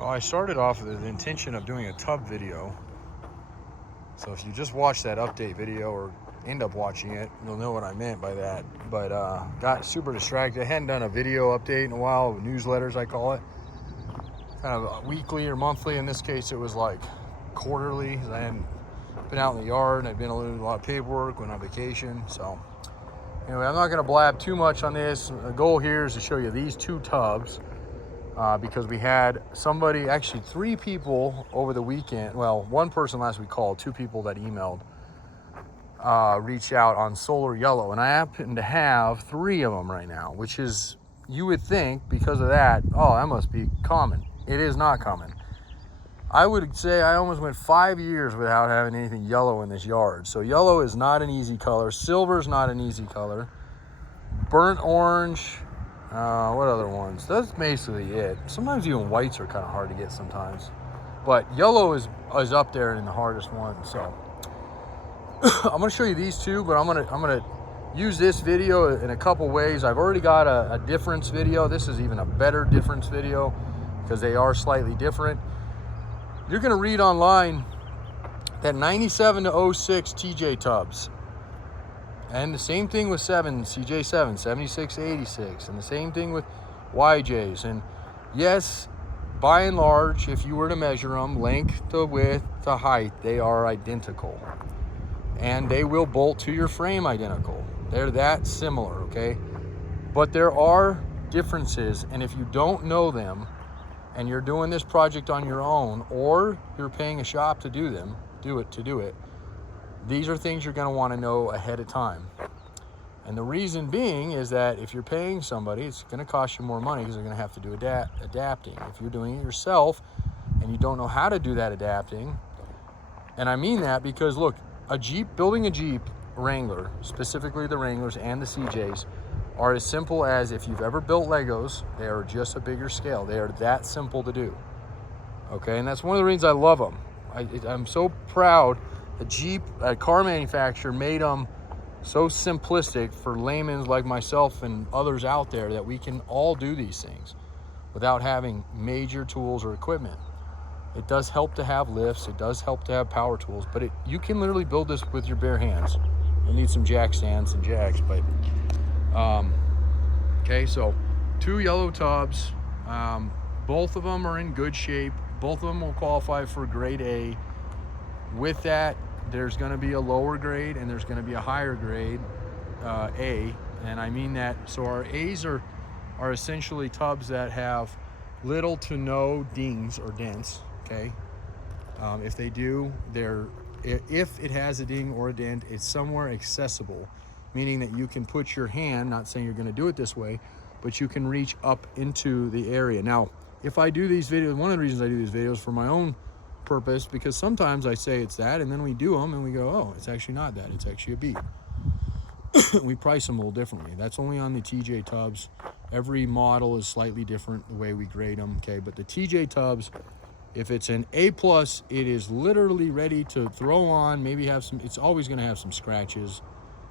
Well, I started off with the intention of doing a tub video. So if you just watch that update video or end up watching it, you'll know what I meant by that. But got super distracted. I hadn't done a video update in a while, newsletters I call it. Kind of weekly or monthly. In this case, it was like quarterly. I hadn't been out in the yard and I'd been doing a lot of paperwork, went on vacation. So anyway, I'm not going to blab too much on this. The goal here is to show you these two tubs. Because we had somebody, actually 3 people over the weekend. Well, 1 person last week called, 2 people that emailed, reached out on solar yellow. And I happen to have 3 of them right now, which is, you would think because of that, oh, that must be common. It is not common. I would say I almost went 5 years without having anything yellow in this yard. So yellow is not an easy color. Silver is not an easy color. Burnt orange. What other ones? That's basically it. Sometimes even whites are kind of hard to get sometimes. But yellow is up there in the hardest one. So I'm going to show you these 2, but I'm going to use this video in a couple ways. I've already got a difference video. This is even a better difference video because they are slightly different. You're going to read online that 97 to 06 TJ tubs. And the same thing with CJ7, 76 to 86, and the same thing with YJs. And yes, by and large, if you were to measure them, length to width to height, they are identical. And they will bolt to your frame identical. They're that similar, okay? But there are differences, and if you don't know them, and you're doing this project on your own, or you're paying a shop to do it, these are things you're going to want to know ahead of time. And the reason being is that if you're paying somebody, it's going to cost you more money because they're going to have to do adapting. If you're doing it yourself and you don't know how to do that adapting, and I mean that because look, building a Jeep Wrangler, specifically the Wranglers and the CJs, are as simple as if you've ever built Legos, they are just a bigger scale. They are that simple to do. Okay, and that's one of the reasons I love them. I'm so proud. A car manufacturer made them so simplistic for laymen like myself and others out there that we can all do these things without having major tools or equipment. It does help to have lifts, it does help to have power tools, but you can literally build this with your bare hands. You'll need some jack stands and jacks, but okay, so 2 yellow tubs. Both of them are in good shape. Both of them will qualify for grade A. With that, there's going to be a lower grade and there's going to be a higher grade, A, and I mean that. So our A's are essentially tubs that have little to no dings or dents. Okay, if they do, if it has a ding or a dent, it's somewhere accessible, meaning that you can put your hand. Not saying you're going to do it this way, but you can reach up into the area. Now, if I do these videos, one of the reasons I do these videos for my own purpose, because sometimes I say it's that and then we do them and we go, oh, it's actually not that, it's actually a B. We price them a little differently. That's only on the TJ tubs. Every model is slightly different the way we grade them, okay? But the TJ tubs, if it's an A+, it is literally ready to throw on, maybe have some, it's always going to have some scratches,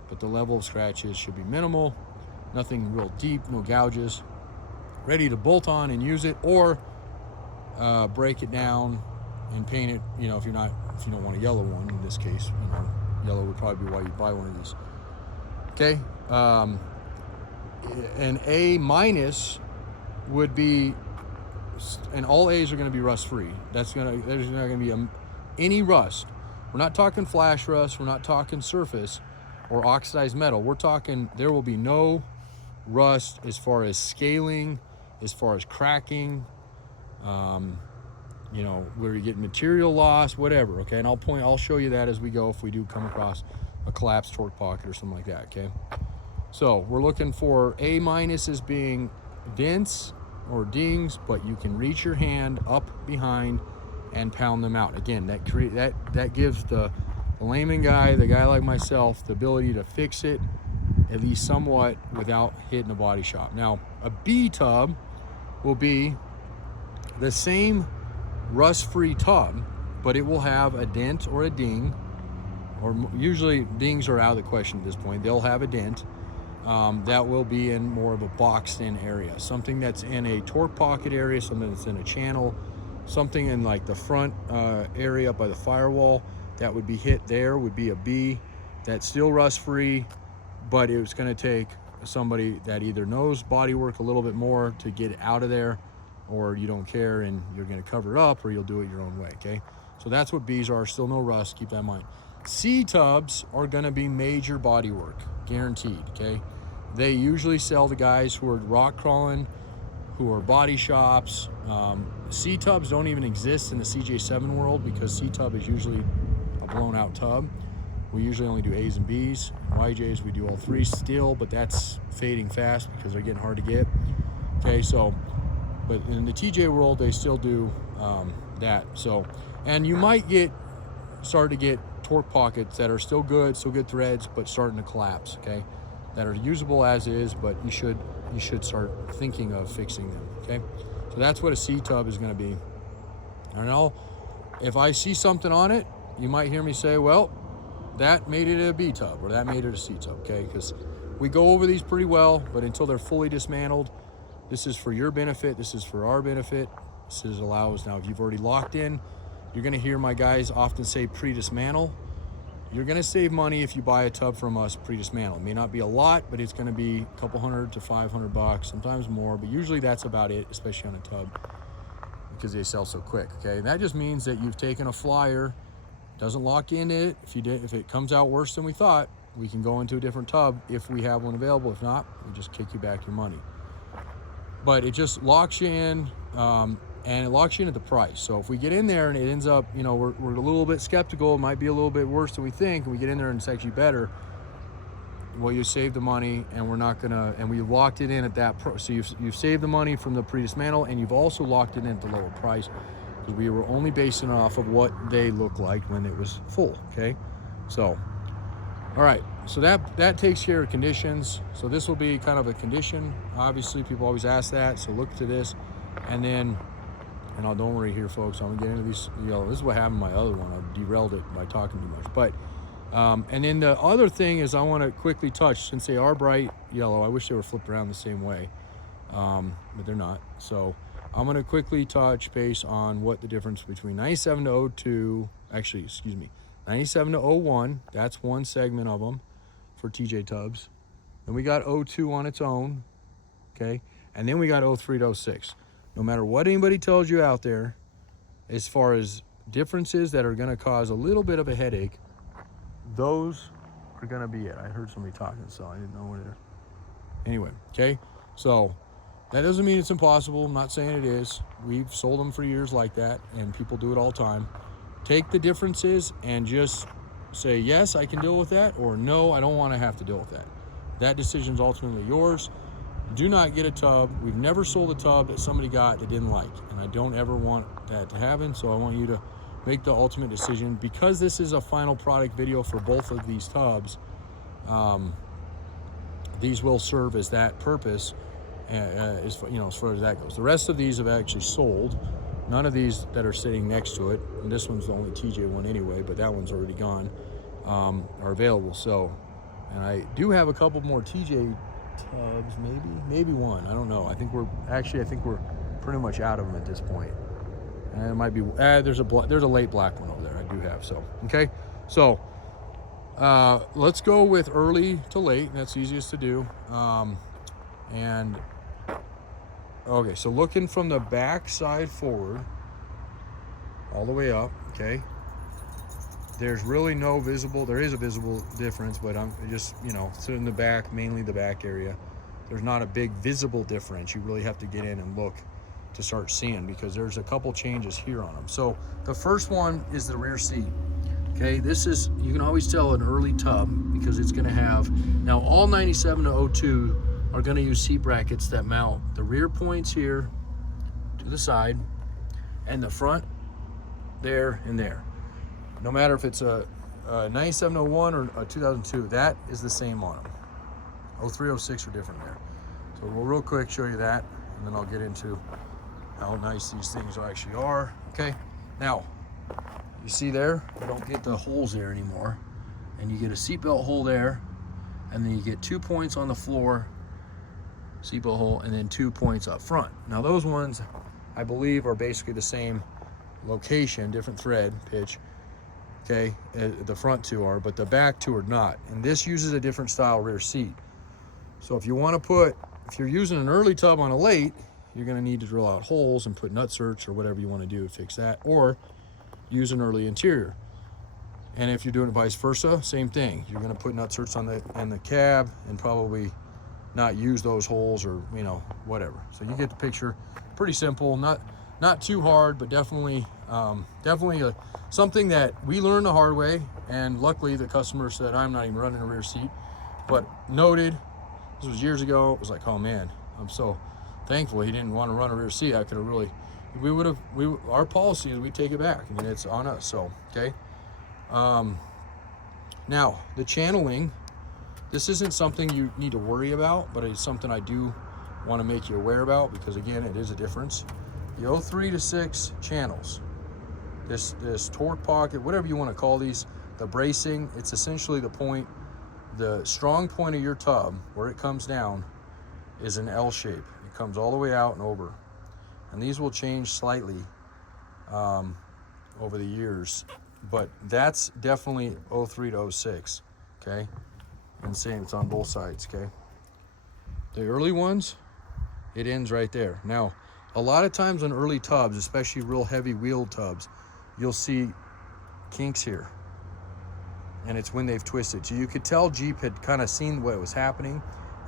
but the level of scratches should be minimal, nothing real deep, no gouges, ready to bolt on and use it, or break it down and paint it, if you don't want a yellow one in this case, yellow would probably be why you buy one of these. Okay, an A- would be, and all A's are going to be rust free. There's not going to be any rust. We're not talking flash rust. We're not talking surface or oxidized metal. We're talking there will be no rust as far as scaling, as far as cracking. Where you get material loss, whatever, okay? And I'll show you that as we go if we do come across a collapsed torque pocket or something like that, okay? So we're looking for A- as being dents or dings, but you can reach your hand up behind and pound them out. Again, that gives the layman guy, the guy like myself, the ability to fix it at least somewhat without hitting a body shop. Now, a B tub will be the same rust-free tub, but it will have a dent or a ding, or usually dings are out of the question at this point. They'll have a dent that will be in more of a boxed-in area, something that's in a torque pocket area, something that's in a channel, something in like the front area by the firewall that would be hit there would be a B. That's still rust free, but it's going to take somebody that either knows body work a little bit more to get it out of there, or you don't care and you're going to cover it up, or you'll do it your own way. Okay, so that's what B's are. Still no rust, keep that in mind. C tubs are going to be major body work, guaranteed. Okay, they usually sell to guys who are rock crawling, who are body shops. C tubs don't even exist in the CJ7 world, because C tub is usually a blown out tub. We usually only do A's and B's. YJs, we do all three still, but that's fading fast because they're getting hard to get. Okay, so, but in the TJ world, they still do that. So, and you might start to get torque pockets that are still good threads, but starting to collapse, okay? That are usable as is, but you should start thinking of fixing them, okay? So that's what a C tub is gonna be. I know if I see something on it, you might hear me say, well, that made it a B tub, or that made it a C tub, okay? Because we go over these pretty well, but until they're fully dismantled, this is for your benefit, this is for our benefit. This allows, now if you've already locked in, you're gonna hear my guys often say pre-dismantle. You're gonna save money if you buy a tub from us pre-dismantle. It may not be a lot, but it's gonna be a couple $100 to $500, sometimes more, but usually that's about it, especially on a tub, because they sell so quick, okay? And that just means that you've taken a flyer, doesn't lock in it. If it comes out worse than we thought, we can go into a different tub if we have one available. If not, we just kick you back your money. But it just locks you in, and it locks you in at the price. So if we get in there and it ends up, you know, we're a little bit skeptical, it might be a little bit worse than we think, and we get in there and it's actually better, well, you save the money, and we're not gonna, and we locked it in at that price. So you've saved the money from the pre-dismantle, and you've also locked it in at the lower price. We were only basing it off of what they look like when it was full, okay? So, all right, so that takes care of conditions. So this will be kind of a condition. Obviously, people always ask that, so look to this. And then, and don't worry here, folks, I'm gonna get into these, you know, this is what happened to my other one. I derailed it by talking too much. But, and then the other thing is I wanna quickly touch, since they are bright yellow, I wish they were flipped around the same way, but they're not. So, I'm going to quickly touch base on what the difference between 97 to 02, actually, excuse me, 97 to 01, that's one segment of them for TJ Tubs. Then we got 02 on its own, okay? And then we got 03 to 06. No matter what anybody tells you out there, as far as differences that are going to cause a little bit of a headache, those are going to be it. I heard somebody talking, so I didn't know what it is. Anyway, okay? So that doesn't mean it's impossible. I'm not saying it is. We've sold them for years like that, and people do it all the time. Take the differences and just say, yes, I can deal with that, or no, I don't want to have to deal with that. That decision's ultimately yours. Do not get a tub. We've never sold a tub that somebody got that didn't like, and I don't ever want that to happen, so I want you to make the ultimate decision. Because this is a final product video for both of these tubs, these will serve as that purpose. As far as that goes. The rest of these have actually sold. None of these that are sitting next to it, and this one's the only TJ one anyway, but that one's already gone, are available. So, and I do have a couple more TJ tubs, maybe one, I don't know. I think we're pretty much out of them at this point. And it might be, there's a late black one over there I do have, so, okay. So, let's go with early to late, that's easiest to do. And okay, so looking from the back side forward all the way up, okay, there's really no visible, there is a visible difference, but I'm just, so in the back, mainly the back area, there's not a big visible difference. You really have to get in and look to start seeing, because there's a couple changes here on them. So the first one is the rear seat. Okay, this is, you can always tell an early tub because it's gonna have, now all 97 to 02 are going to use seat brackets that mount the rear points here to the side and the front there and there. No matter if it's a 9701 or a 2002, that is the same on them. 03, 06 are different there. So we'll real quick show you that, and then I'll get into how nice these things actually are. Okay, now you see there, you don't get the holes there anymore, and you get a seatbelt hole there, and then you get 2 points on the floor, seatbelt hole, and then 2 points up front. Now those ones, I believe, are basically the same location, different thread pitch. Okay, the front two are, but the back two are not. And this uses a different style rear seat. So if you want to put, if you're using an early tub on a late, you're going to need to drill out holes and put nut certs or whatever you want to do to fix that, or use an early interior. And if you're doing it vice versa, same thing. You're going to put nut certs on the cab and probably not use those holes, or whatever. So you get the picture. Pretty simple, not too hard, but definitely something that we learned the hard way. And luckily the customer said I'm not even running a rear seat, but noted. This was years ago. It was like, oh man, I'm so thankful he didn't want to run a rear seat. I could have really, our policy is we take it back. I mean, it's on us. So okay. Now the channeling, this isn't something you need to worry about, but it's something I do want to make you aware about, because again, it is a difference. The 03 to 6 channels, this torque pocket, whatever you want to call these, the bracing, it's essentially the strong point of your tub where it comes down is an L shape. It comes all the way out and over. And these will change slightly over the years, but that's definitely 03 to 06, okay? And same, it's on both sides, okay? The early ones, it ends right there. Now, a lot of times on early tubs, especially real heavy wheeled tubs, you'll see kinks here. And it's when they've twisted. So you could tell Jeep had kind of seen what was happening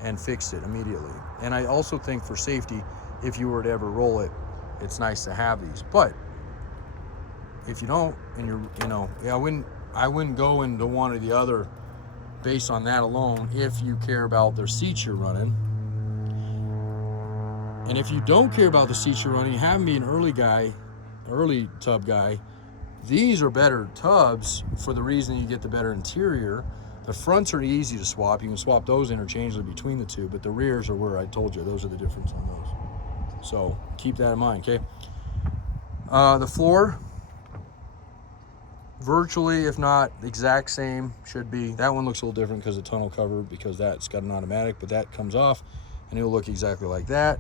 and fixed it immediately. And I also think for safety, if you were to ever roll it, it's nice to have these. But if you don't, and I wouldn't go into one or the other based on that alone if you care about their seats you're running. And if you don't care about the seats you're running, you haven't been an early tub guy, these are better tubs for the reason you get the better interior. The fronts are easy to swap. You can swap those interchangeably between the two, but the rears are where I told you, those are the difference on those. So keep that in mind, okay? The floor, virtually, if not exact same, should be. That one looks a little different because of tonneau cover, because that's got an automatic, but that comes off and it'll look exactly like that.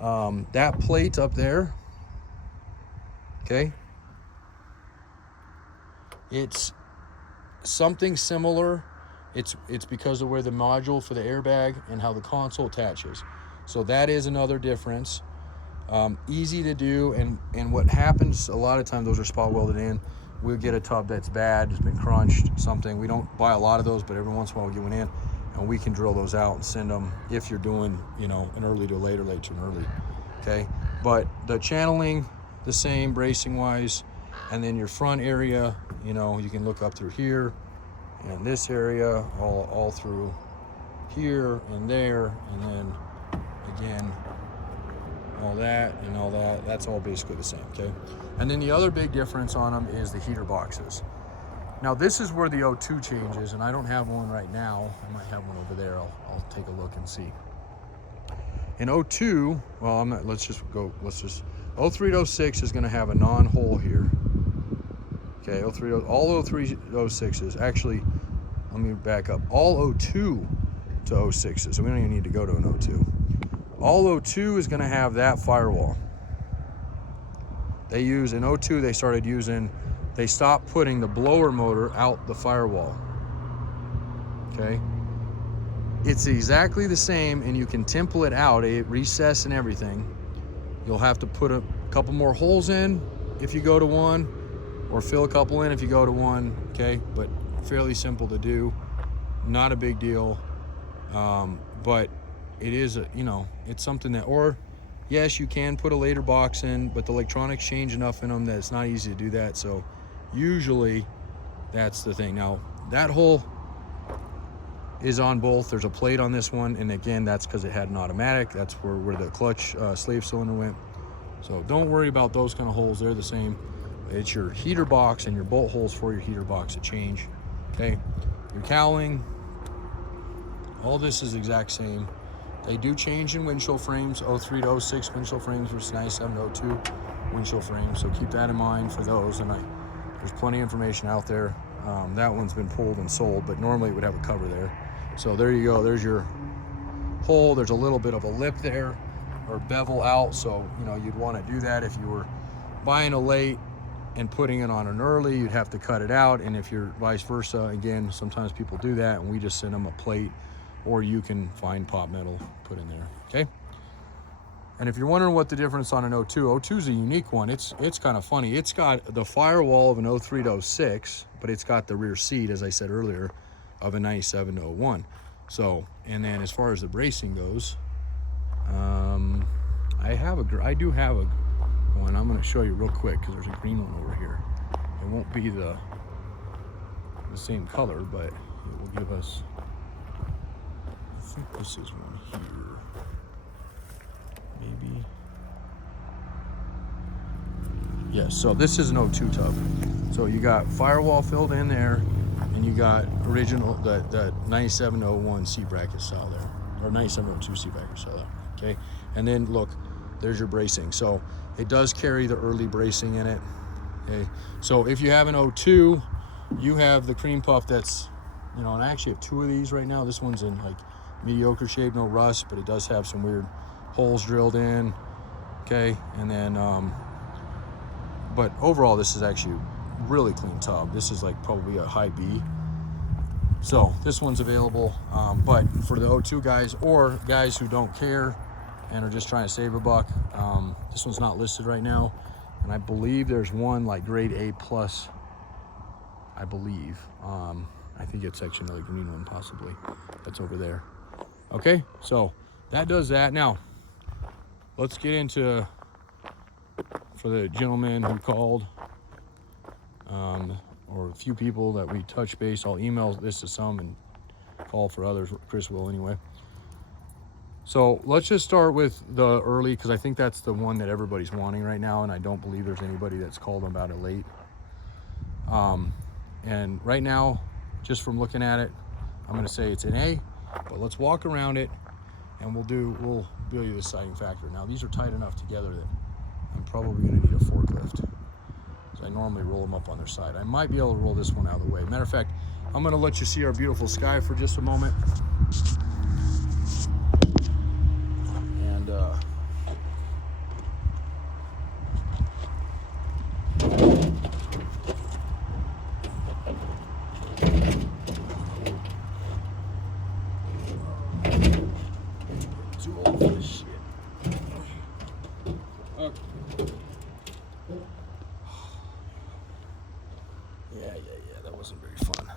That plate up there, okay, it's something similar. It's because of where the module for the airbag and how the console attaches. So that is another difference. Easy to do, and what happens a lot of times, those are spot welded in. We'll get a tub that's bad, it's been crunched, something. We don't buy a lot of those, but every once in a while we get one in, and we can drill those out and send them if you're doing, an early to late or late to an early, okay? But the channeling, the same bracing wise, and then your front area, you can look up through here, and this area, all through here and there, and then again, all that and all that, that's all basically the same, okay? And then the other big difference on them is the heater boxes. Now this is where the O2 changes, and I don't have one right now. I might have one over there. I'll take a look and see. In O2, well, I'm not, let's just 03 to 06 is gonna have a non-hole here. Okay, all 03 to 06s, actually, let me back up. All 02 to 06s, so we don't even need to go to an 02. All 02 is gonna have that firewall. They use, in 02, they stopped putting the blower motor out the firewall, okay? It's exactly the same, and you can temple it out, recess and everything. You'll have to put a couple more holes in if you go to one, or fill a couple in if you go to one, okay? But fairly simple to do, not a big deal, but it is, it's something that, or yes, you can put a later box in, but the electronics change enough in them that it's not easy to do that. So usually that's the thing. Now that hole is on both. There's a plate on this one, and again, that's because it had an automatic. That's where the clutch slave cylinder went. So don't worry about those kind of holes. They're the same. It's your heater box and your bolt holes for your heater box that change, okay? Your cowling, all this is the exact same. They do change in windshield frames, 03 to 06 windshield frames versus 97 to 02 windshield frames. So keep that in mind for those. And there's plenty of information out there. That one's been pulled and sold, but normally it would have a cover there. So there you go, there's your hole. There's a little bit of a lip there, or bevel out. So, you'd want to do that if you were buying a late and putting it on an early, you'd have to cut it out. And if you're vice versa, again, sometimes people do that, and we just send them a plate, or you can find pot metal, put in there, okay? And if you're wondering what the difference on an 02, 02 is a unique one. It's kind of funny. It's got the firewall of an 03 to 06, but it's got the rear seat, as I said earlier, of a 97 to 01. So, and then as far as the bracing goes, I do have a one. I'm going to show you real quick because there's a green one over here. It won't be the same color, but it will give us, I think this is one here, maybe. Yes, so this is an 02 tub. So you got firewall filled in there, and you got original, the 9701 seat bracket style there, or 9702 seat bracket style there, okay? And then look, there's your bracing. So it does carry the early bracing in it, okay? So if you have an 02, you have the cream puff that's, you know, and I actually have two of these right now. This one's in like mediocre shape, no rust, but it does have some weird holes drilled in, okay? And then, but overall, this is actually really clean tub. This is like probably a high B. So this one's available, but for the 02 guys or guys who don't care and are just trying to save a buck, this one's not listed right now. And I believe there's one like grade A plus, I believe. I think it's actually another green one possibly that's over there. Okay, so that does that. Now, let's get into, for the gentleman who called, or a few people that we touch base, I'll email this to some and call for others. Chris will anyway. So let's just start with the early, because I think that's the one that everybody's wanting right now, and I don't believe there's anybody that's called about it late. And right now, just from looking at it, I'm going to say it's an A, but let's walk around it and we'll bill you the sighting factor. Now these are tight enough together that I'm probably going to need a forklift. I normally roll them up on their side. I might be able to roll this one out of the way. Matter of fact, I'm going to let you see our beautiful sky for just a moment. And too old for this shit. Okay. Yeah, that wasn't very fun.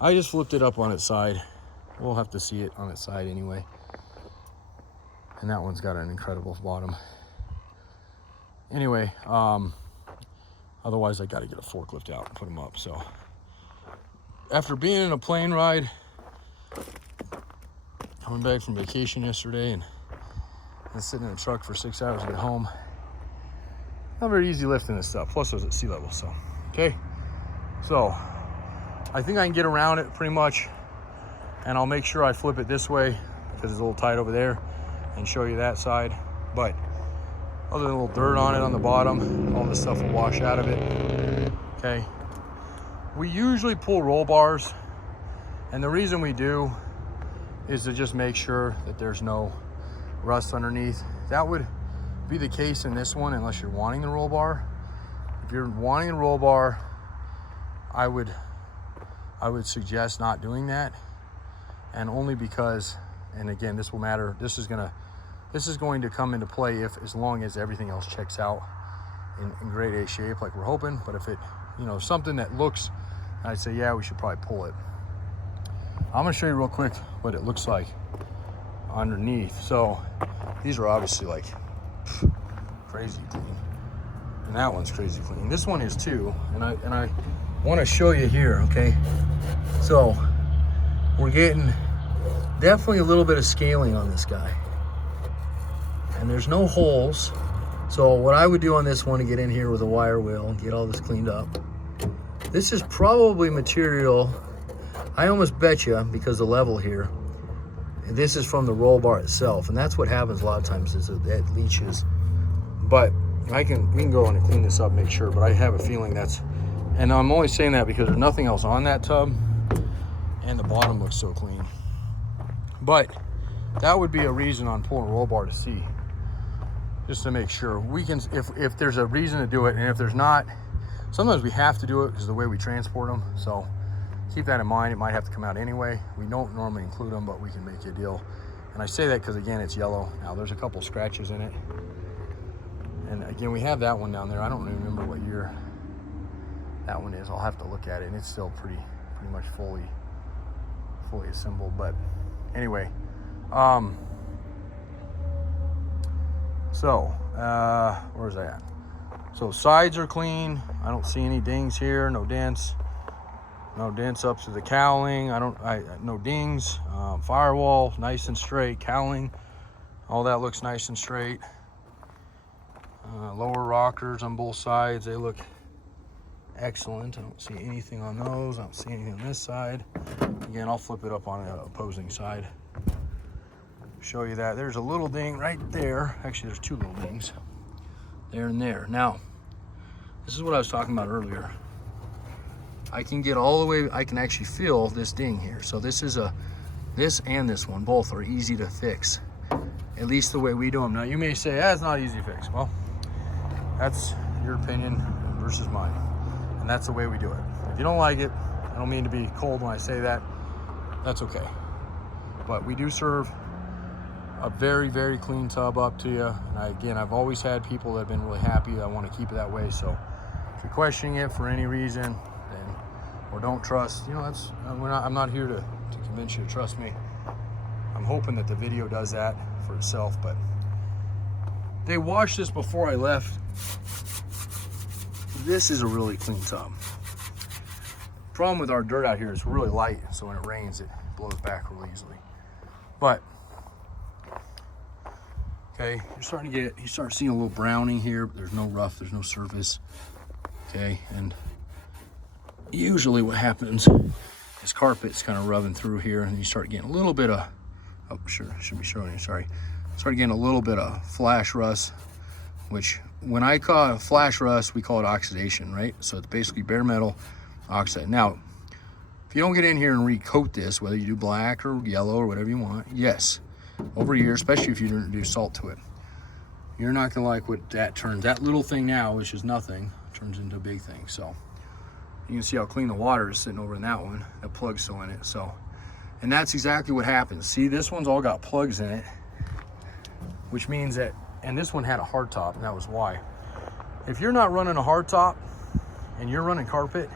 I just flipped it up on its side. We'll have to see it on its side anyway. And that one's got an incredible bottom. Anyway, otherwise I got to get a forklift out and put them up. So after being in a plane ride, coming back from vacation yesterday and sitting in a truck for 6 hours to get home, not very easy lifting this stuff. Plus it was at sea level, so. Okay, so I think I can get around it pretty much, and I'll make sure I flip it this way because it's a little tight over there and show you that side. But other than a little dirt on it on the bottom, all this stuff will wash out of it. Okay, we usually pull roll bars, and the reason we do is to just make sure that there's no rust underneath. That would be the case in this one unless you're wanting the roll bar. If you're wanting a roll bar, I would suggest not doing that, and only because, and again, this will matter. This is going to come into play as long as everything else checks out in grade A shape, like we're hoping. But if it, something that looks, I'd say, yeah, we should probably pull it. I'm gonna show you real quick what it looks like underneath. So these are obviously like crazy clean. And that one's crazy clean. This one is too, and I want to show you here, okay? So we're getting definitely a little bit of scaling on this guy, and there's no holes. So what I would do on this one to get in here with a wire wheel and get all this cleaned up, this is probably material, I almost bet you, because the level here, this is from the roll bar itself, and that's what happens a lot of times is it leaches. But we can go in and clean this up, make sure, but I have a feeling that's, and I'm only saying that because there's nothing else on that tub and the bottom looks so clean. But that would be a reason on pulling a roll bar to see. just to make sure. We can, if there's a reason to do it, and if there's not, sometimes we have to do it because of the way we transport them. So keep that in mind. It might have to come out anyway. We don't normally include them, but we can make you a deal. And I say that because, again, it's yellow. Now, there's a couple scratches in it. And again, we have that one down there. I don't even remember what year that one is. I'll have to look at it, and it's still pretty much fully assembled. But anyway, where's that? So sides are clean. I don't see any dings here. No dents. No dents up to the cowling. No dings. Firewall nice and straight. Cowling, all that looks nice and straight. Lower rockers on both sides, they look excellent. I don't see anything on those. I don't see anything on this side. Again, I'll flip it up on the opposing side. Show you that. There's a little ding right there. Actually, there's two little dings. There and there. Now, this is what I was talking about earlier. I can get all the way, I can actually feel this ding here. So this and this one, both are easy to fix. At least the way we do them. Now, you may say, it's not easy to fix. Well, that's your opinion versus mine. And that's the way we do it. If you don't like it, I don't mean to be cold when I say that. That's okay. But we do serve a very, very clean tub up to you. And I've always had people that have been really happy. I want to keep it that way. So if you're questioning it for any reason, or don't trust, I'm not here to convince you to trust me. I'm hoping that the video does that for itself, but they washed this before I left. This is a really clean tub. Problem with our dirt out here is really light, so when it rains, it blows back really easily. But okay, you start seeing a little browning here, but there's no rough, there's no surface. Okay, and usually what happens is carpet's kind of rubbing through here, and you start getting a little bit of, should be showing you, sorry. Start getting a little bit of flash rust, which when I call it flash rust, we call it oxidation, right? So it's basically bare metal oxide. Now, if you don't get in here and recoat this, whether you do black or yellow or whatever you want, yes, over a year, especially if you don't do salt to it, you're not gonna like what that turns. That little thing now, which is nothing, turns into a big thing. So you can see how clean the water is sitting over in that one. That plug's still in it. So, and that's exactly what happens. See, this one's all got plugs in it, which means that, and this one had a hard top, and that was why. If you're not running a hard top and you're running carpet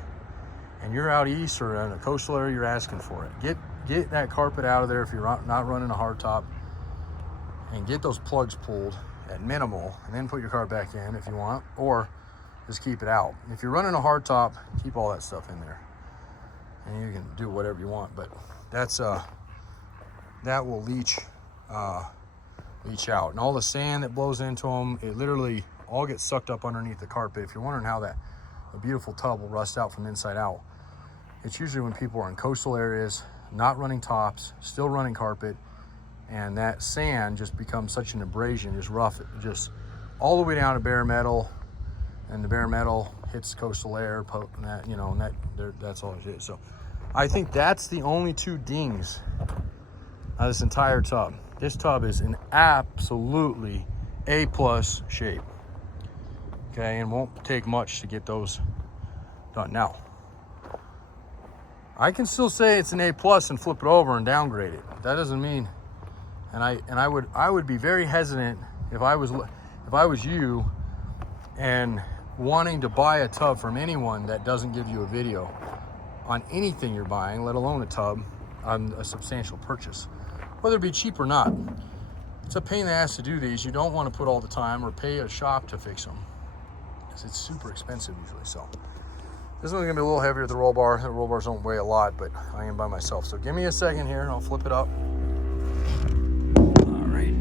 and you're out east or in a coastal area, you're asking for it. Get that carpet out of there if you're not running a hard top, and get those plugs pulled at minimal, and then put your carpet back in if you want, or just keep it out. If you're running a hard top, keep all that stuff in there, and you can do whatever you want. But that's that will leach out, and all the sand that blows into them, it literally all gets sucked up underneath the carpet. If you're wondering how a beautiful tub will rust out from inside out, it's usually when people are in coastal areas, not running tops, still running carpet, and that sand just becomes such an abrasion, just rough, just all the way down to bare metal, and the bare metal hits coastal air, and that, that's all it is. So I think that's the only two dings out of this entire tub. This tub is in absolutely A+ shape. Okay, and won't take much to get those done. Now, I can still say it's an A+ and flip it over and downgrade it. That doesn't mean, and I would be very hesitant if I was you and wanting to buy a tub from anyone that doesn't give you a video on anything you're buying, let alone a tub on a substantial purchase, whether it be cheap or not. It's a pain in the ass to do these. You don't want to put all the time or pay a shop to fix them, because it's super expensive usually. So this one's gonna be a little heavier, the roll bar. The roll bars don't weigh a lot, but I am by myself. So give me a second here and I'll flip it up. All right.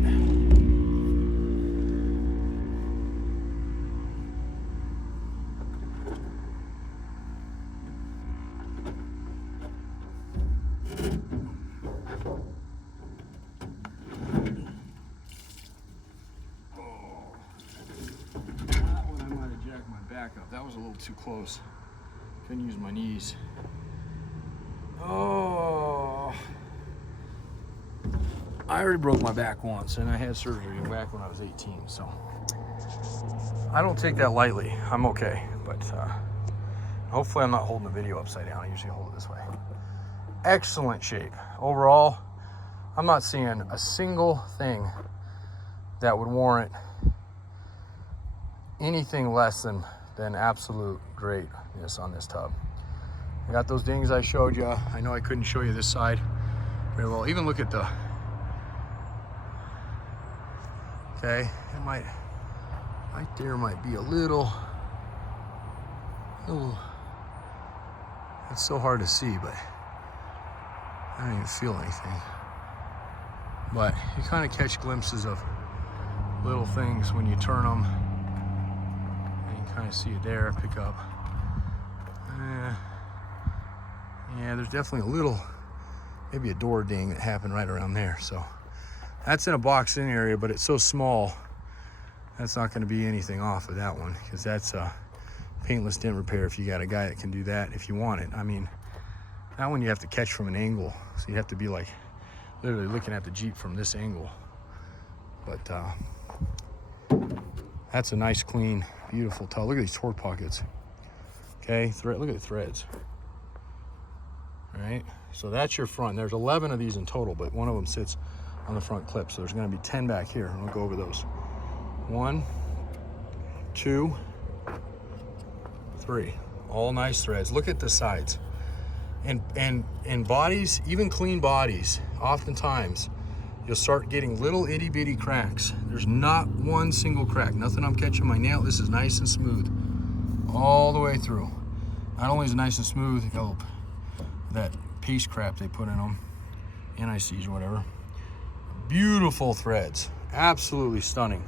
Up. That was a little too close. Couldn't use my knees. Oh, I already broke my back once, and I had surgery back when I was 18. So I don't take that lightly. I'm okay, but hopefully I'm not holding the video upside down. I usually hold it this way. Excellent shape. Overall, I'm not seeing a single thing that would warrant anything less than absolute greatness on this tub. I got those dings I showed you. I know I couldn't show you this side very well. Even look at the, okay, it might, right there might be a little, it's so hard to see, but I don't even feel anything. But you kind of catch glimpses of little things when you turn them. And you kind of see it there, pick up. Yeah, there's definitely a little, maybe a door ding that happened right around there. So that's in a boxed in area, but it's so small, that's not going to be anything off of that one, because that's a paintless dent repair if you got a guy that can do that if you want it. I mean, that one you have to catch from an angle, so you have to be like literally looking at the Jeep from this angle. But that's a nice, clean, beautiful tub. Look at these torque pockets. Okay, look at the threads. All right, so that's your front. There's 11 of these in total, but one of them sits on the front clip, so there's going to be 10 back here, and we'll go over those. 1, 2, 3. All nice threads. Look at the sides. And bodies, even clean bodies, oftentimes you'll start getting little itty bitty cracks. There's not one single crack. Nothing I'm catching my nail. This is nice and smooth all the way through. Not only is it nice and smooth, you got that paste crap they put in them, anti-seize or whatever. Beautiful threads, absolutely stunning.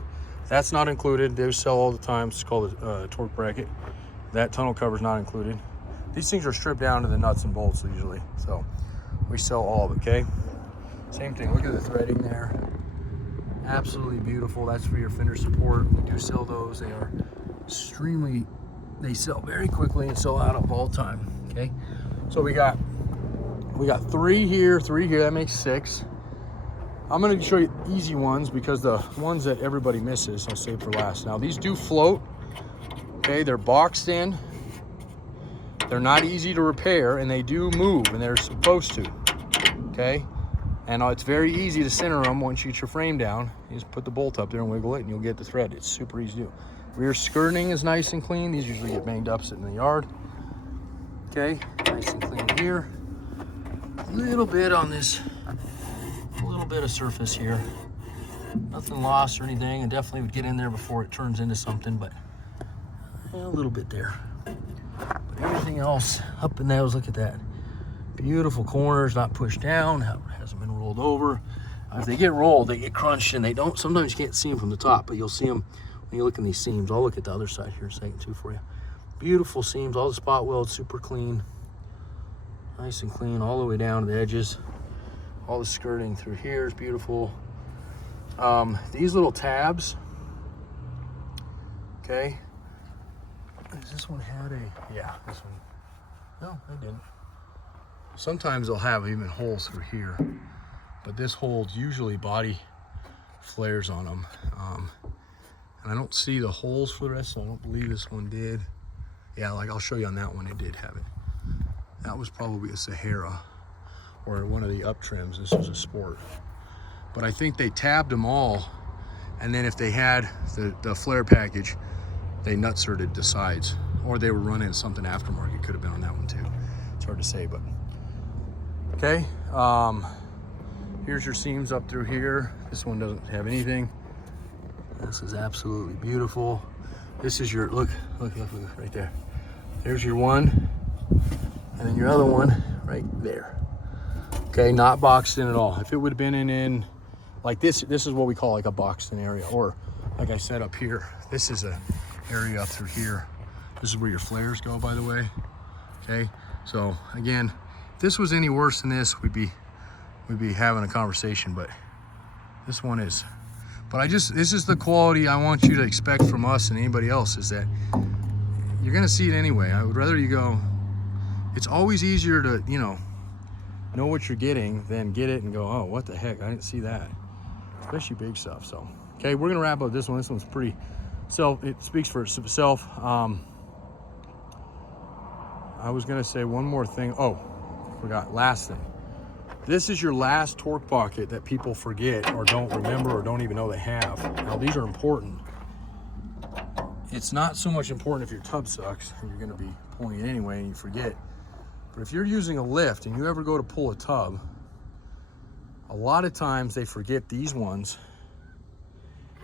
That's not included. They sell all the time. It's called a torque bracket. That tunnel cover is not included. These things are stripped down to the nuts and bolts usually, so we sell all of it. Okay, same thing. Look at the threading there, absolutely beautiful. That's for your fender support. We do sell those. They are extremely, they sell very quickly and sell out of all time. Okay, so we got 3 here, 3 here. That makes 6. I'm going to show you easy ones because the ones that everybody misses I'll save for last. Now these do float. Okay, they're boxed in. They're not easy to repair, and they do move, and they're supposed to. Okay, and it's very easy to center them once you get your frame down. You just put the bolt up there and wiggle it, and you'll get the thread. It's super easy to do. Rear skirting is nice and clean. These usually get banged up sitting in the yard. Okay, nice and clean here. A little bit on this, a little bit of surface here. Nothing lost or anything, and definitely would get in there before it turns into something, but a little bit there. But everything else up in those, look at that. Beautiful corners, not pushed down, hasn't been rolled over. If they get rolled, they get crunched, and they don't, sometimes you can't see them from the top, but you'll see them when you look in these seams. I'll look at the other side here in a second too for you. Beautiful seams, all the spot welds, super clean. Nice and clean all the way down to the edges. All the skirting through here is beautiful. These little tabs, okay. Does this one had a, yeah, this one, no, I didn't. Sometimes they'll have even holes through here, but this holds usually body flares on them. And I don't see the holes for the rest, so I don't believe this one did. Yeah, like I'll show you on that one, it did have it. That was probably a Sahara or one of the up trims. This was a Sport. But I think they tabbed them all, and then if they had the flare package, they nut-certed the sides, or they were running something aftermarket. Could have been on that one too. It's hard to say, but okay. Here's your seams up through here. This one doesn't have anything. This is absolutely beautiful. This is your, look right there. There's your one, and then your other one right there. Okay, not boxed in at all. If it would have been in like this is what we call like a boxed in area, or like I said up here, this is a area up through here. This is where your flares go, by the way. Okay, so again, if this was any worse than this, we'd be having a conversation, but this one is. But this is the quality I want you to expect from us and anybody else, is that you're gonna see it anyway. I would rather you go, it's always easier to, know what you're getting than get it and go, oh, what the heck, I didn't see that. Especially big stuff. So, okay, we're gonna wrap up this one. This one's pretty it speaks for itself. I was gonna say one more thing. Oh, forgot, last thing. This is your last torque pocket that people forget or don't remember or don't even know they have. Now these are important. It's not so much important if your tub sucks and you're gonna be pulling it anyway and you forget. But if you're using a lift and you ever go to pull a tub, a lot of times they forget these ones.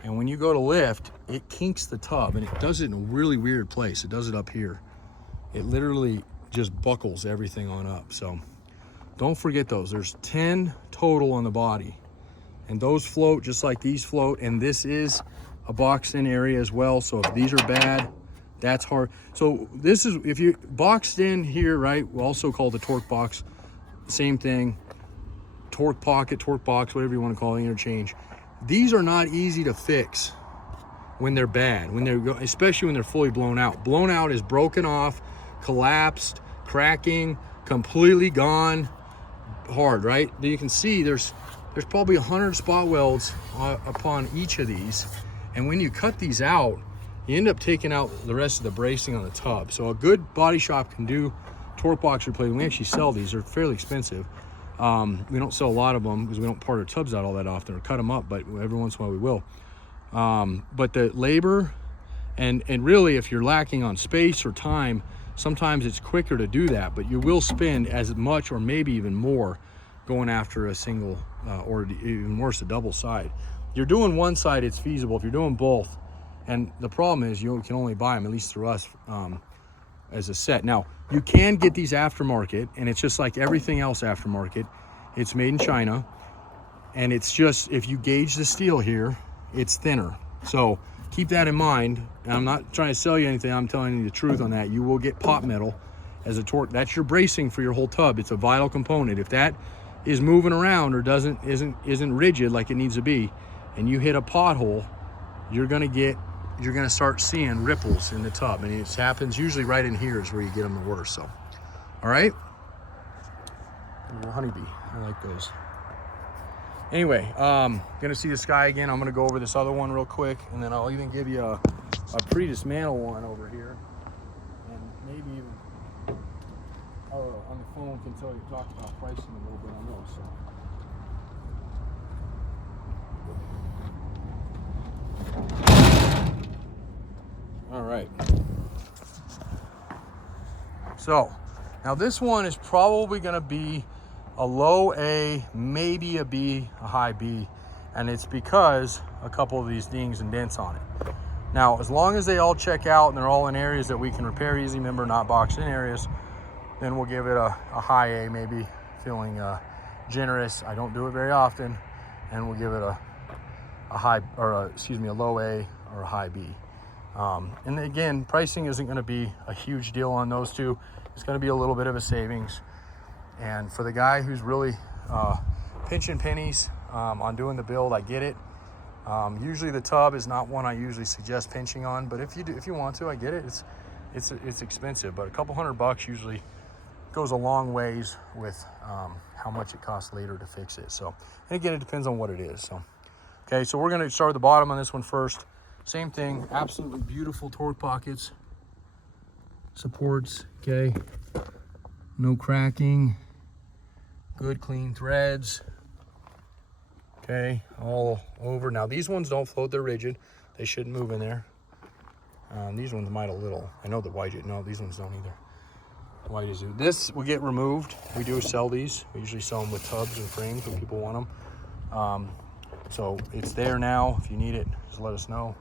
And when you go to lift, it kinks the tub, and it does it in a really weird place. It does it up here. It literally just buckles everything on up. So don't forget those. There's 10 total on the body, and those float just like these float. And this is a boxed in area as well. So if these are bad, that's hard. So this is, if you boxed in here, right, also called the torque box, same thing, torque pocket, torque box, whatever you want to call it, interchange. These are not easy to fix when they're bad, especially when they're fully blown out. Blown out is broken off, collapsed, cracking, completely gone, hard, right? You can see there's probably 100 spot welds upon each of these. And when you cut these out, you end up taking out the rest of the bracing on the tub. So a good body shop can do torque box replacement. We actually sell these, they're fairly expensive. We don't sell a lot of them because we don't part our tubs out all that often or cut them up, but every once in a while we will. But the labor and really if you're lacking on space or time, sometimes it's quicker to do that, but you will spend as much or maybe even more going after a single or even worse, a double side. You're doing one side, it's feasible. If you're doing both, and the problem is you can only buy them, at least through us, as a set. Now, you can get these aftermarket, and it's just like everything else aftermarket. It's made in China, and it's just, if you gauge the steel here, it's thinner. So keep that in mind. And I'm not trying to sell you anything, I'm telling you the truth on that. You will get pot metal as a torque. That's your bracing for your whole tub. It's a vital component. If that is moving around or isn't rigid like it needs to be, and you hit a pothole, you're gonna start seeing ripples in the tub, and it happens usually right in here is where you get them the worst. So, all right, honeybee, I like those. Anyway, gonna see this guy again. I'm gonna go over this other one real quick, and then I'll even give you a pre-dismantle one over here, and maybe even on the phone can talk about pricing a little bit on those. So. All right. So now this one is probably going to be a low A, maybe a B, a high B, and it's because a couple of these dings and dents on it. Now, as long as they all check out and they're all in areas that we can repair easy, remember, not boxed in areas, then we'll give it a high A, maybe, feeling generous. I don't do it very often, and we'll give it a low A or a high B. And again, pricing isn't going to be a huge deal on those two. It's going to be a little bit of a savings. And for the guy who's really pinching pennies on doing the build, I get it. Usually the tub is not one I usually suggest pinching on, but if you want to, I get it. It's expensive, but a couple $100 usually goes a long ways with how much it costs later to fix it. So, and again, it depends on what it is. So, okay, so we're going to start at the bottom on this one first. Same thing, absolutely beautiful torque pockets, supports, okay, no cracking, good clean threads, okay, all over. Now these ones don't float, they're rigid, they shouldn't move in there. These ones might a little. I know the YJ, no, these ones don't either. YJs do. This will get removed. We do sell these. We usually sell them with tubs and frames when people want them. So it's there now. If you need it, just let us know.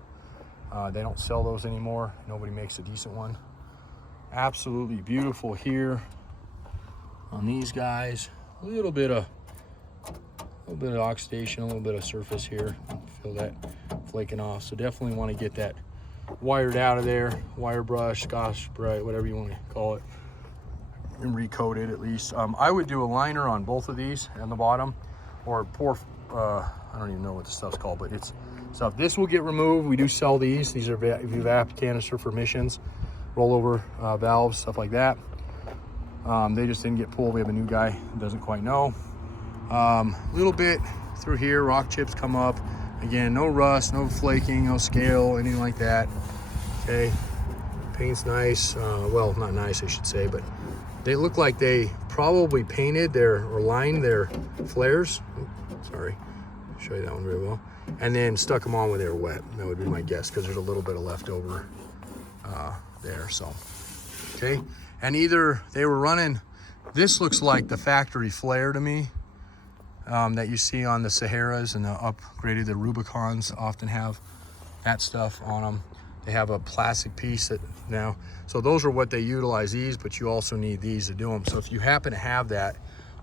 They don't sell those anymore. Nobody makes a decent one. Absolutely beautiful here on these guys. A little bit of oxidation, a little bit of surface here. Feel that flaking off. So definitely want to get that wired out of there. Wire brush, Scotch Brite, whatever you want to call it, and recoat it at least. I would do a liner on both of these on the bottom, or pour. I don't even know what the stuff's called, but it's stuff. This will get removed. We do sell these. These are VAP canister for missions, rollover valves, stuff like that. They just didn't get pulled. We have a new guy who doesn't quite know. A little bit through here, rock chips come up. Again, no rust, no flaking, no scale, anything like that. Okay, paint's nice. Well, not nice, I should say, but they look like they probably painted or lined their flares. Oops, sorry, I'll show you that one very well. And then stuck them on when they were wet. That would be my guess, because there's a little bit of leftover there. So, okay, and either they were running. This looks like the factory flare to me. That you see on the Saharas and the upgraded, the Rubicons often have that stuff on them. They have a plastic piece that now, so those are what they utilize these, but you also need these to do them. So if you happen to have that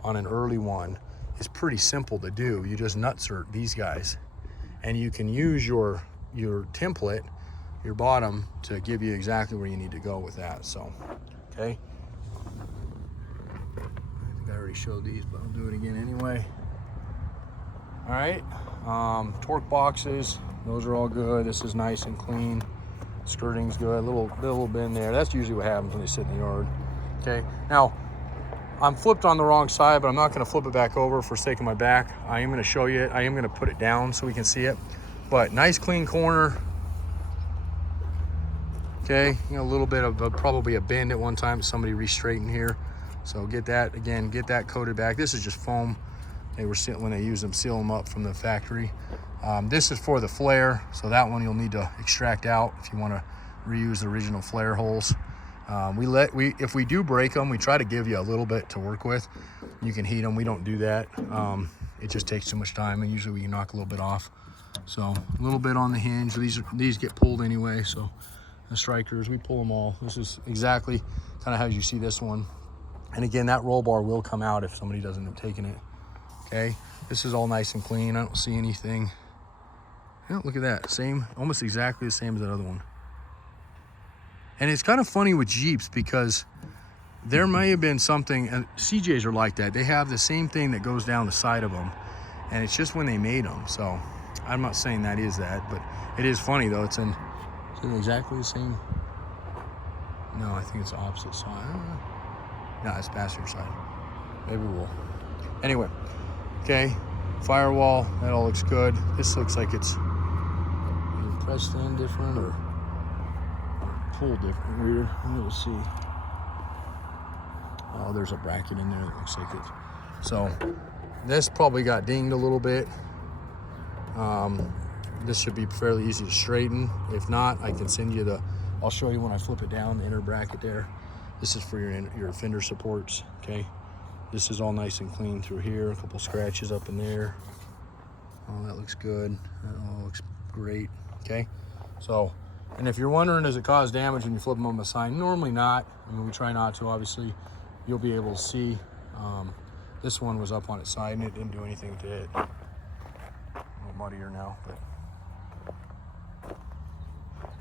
on an early one, it's pretty simple to do. You just nutsert these guys, and you can use your template, your bottom, to give you exactly where you need to go with that. So, okay. I think I already showed these, but I'll do it again anyway. All right, torque boxes, those are all good. This is nice and clean. Skirting's good, a little bend there. That's usually what happens when they sit in the yard. Okay, now I'm flipped on the wrong side, but I'm not gonna flip it back over for sake of my back. I am gonna show you it. I am gonna put it down so we can see it. But nice clean corner. Okay, you know, a little bit of probably a bend at one time. Somebody re-straightened here. So get that, again, get that coated back. This is just foam. They were when they use them, seal them up from the factory. This is for the flare, so that one you'll need to extract out if you want to reuse the original flare holes. If we do break them, we try to give you a little bit to work with. You can heat them. We don't do that. It just takes too much time, and usually we can knock a little bit off. So a little bit on the hinge. These get pulled anyway. So the strikers, we pull them all. This is exactly kind of how you see this one. And again, that roll bar will come out if somebody doesn't have taken it. Okay, this is all nice and clean. I don't see anything. Yeah, look at that, same, almost exactly the same as that other one. And it's kind of funny with Jeeps, because there may have been something, and CJs are like that. They have the same thing that goes down the side of them, and it's just when they made them. So I'm not saying that is that, but it is funny though. It's in exactly the same. No, I think it's the opposite side. I don't know. No, it's passenger side. Maybe we'll. Anyway. Okay, firewall, that all looks good. This looks like it's pressed in different or pulled different. Weird. Let's see. Oh, there's a bracket in there that looks like it. So this probably got dinged a little bit. This should be fairly easy to straighten. If not, I can send you I'll show you when I flip it down, the inner bracket there. This is for your fender supports, okay? This is all nice and clean through here. A couple scratches up in there. Oh, that looks good. That all looks great. Okay. So, and if you're wondering, does it cause damage when you flip them on the side? Normally not. I mean, we try not to. Obviously, you'll be able to see. This one was up on its side and it didn't do anything to it. A little muddier now, but.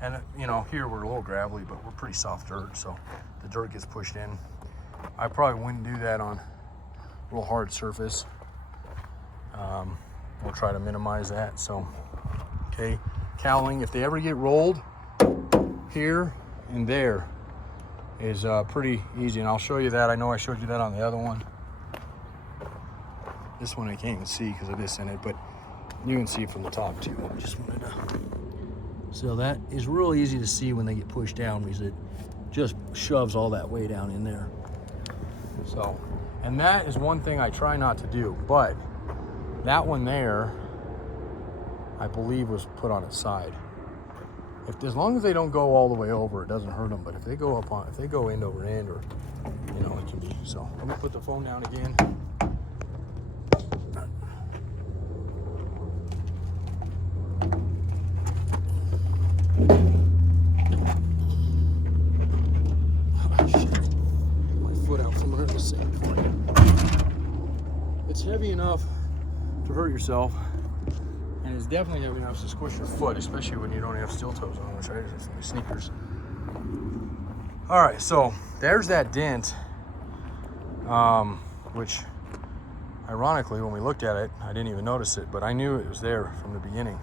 And you know, here we're a little gravelly, but we're pretty soft dirt, so the dirt gets pushed in. I probably wouldn't do that on a real hard surface. We'll try to minimize that. So, okay, cowling, if they ever get rolled, here and there is pretty easy, and I'll show you that. I know I showed you that on the other one. This one I can't even see because of this in it, but you can see from the top too. I just wanted to. So that is real easy to see when they get pushed down, because it just shoves all that way down in there. So, and that is one thing I try not to do, but that one there, I believe, was put on its side. As long as they don't go all the way over, it doesn't hurt them. But if they go if they go end over end, or you know, it can be. So let me put the phone down again. Oh, shit. Get my foot out from under the sink. It's heavy enough to hurt yourself, and it's definitely heavy enough to squish your foot, especially when you don't have steel toes on, which I use for my sneakers. All right, so there's that dent, which ironically, when we looked at it, I didn't even notice it, but I knew it was there from the beginning.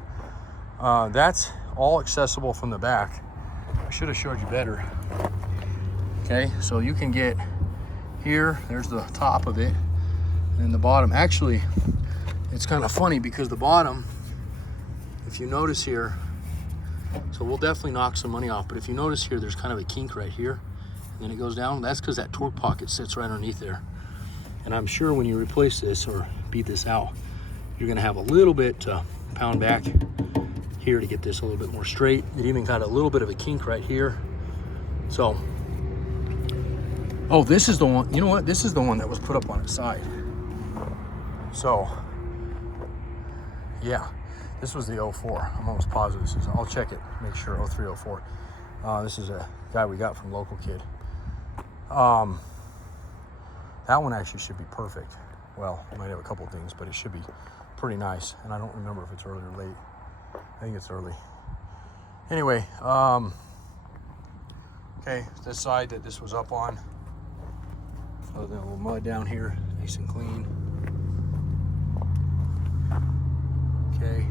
That's all accessible from the back. I should have showed you better. Okay, so you can get here, there's the top of it, and the bottom. Actually, it's kind of funny because the bottom if you notice here, so we'll definitely knock some money off, but if you notice here, there's kind of a kink right here, and then it goes down. That's because that torque pocket sits right underneath there. And I'm sure when you replace this or beat this out, you're gonna have a little bit to pound back here to get this a little bit more straight. It even got a little bit of a kink right here. So, oh, this is the one, you know what? This is the one that was put up on its side. So, yeah, this was the 04. I'm almost positive this is, I'll check it, make sure, 03, 04. This is a guy we got from Local Kid. That one actually should be perfect. Well, it might have a couple of things, but it should be pretty nice. And I don't remember if it's early or late. I think it's early. Anyway, okay, this side that this was up on, other than a little mud down here, nice and clean. Okay,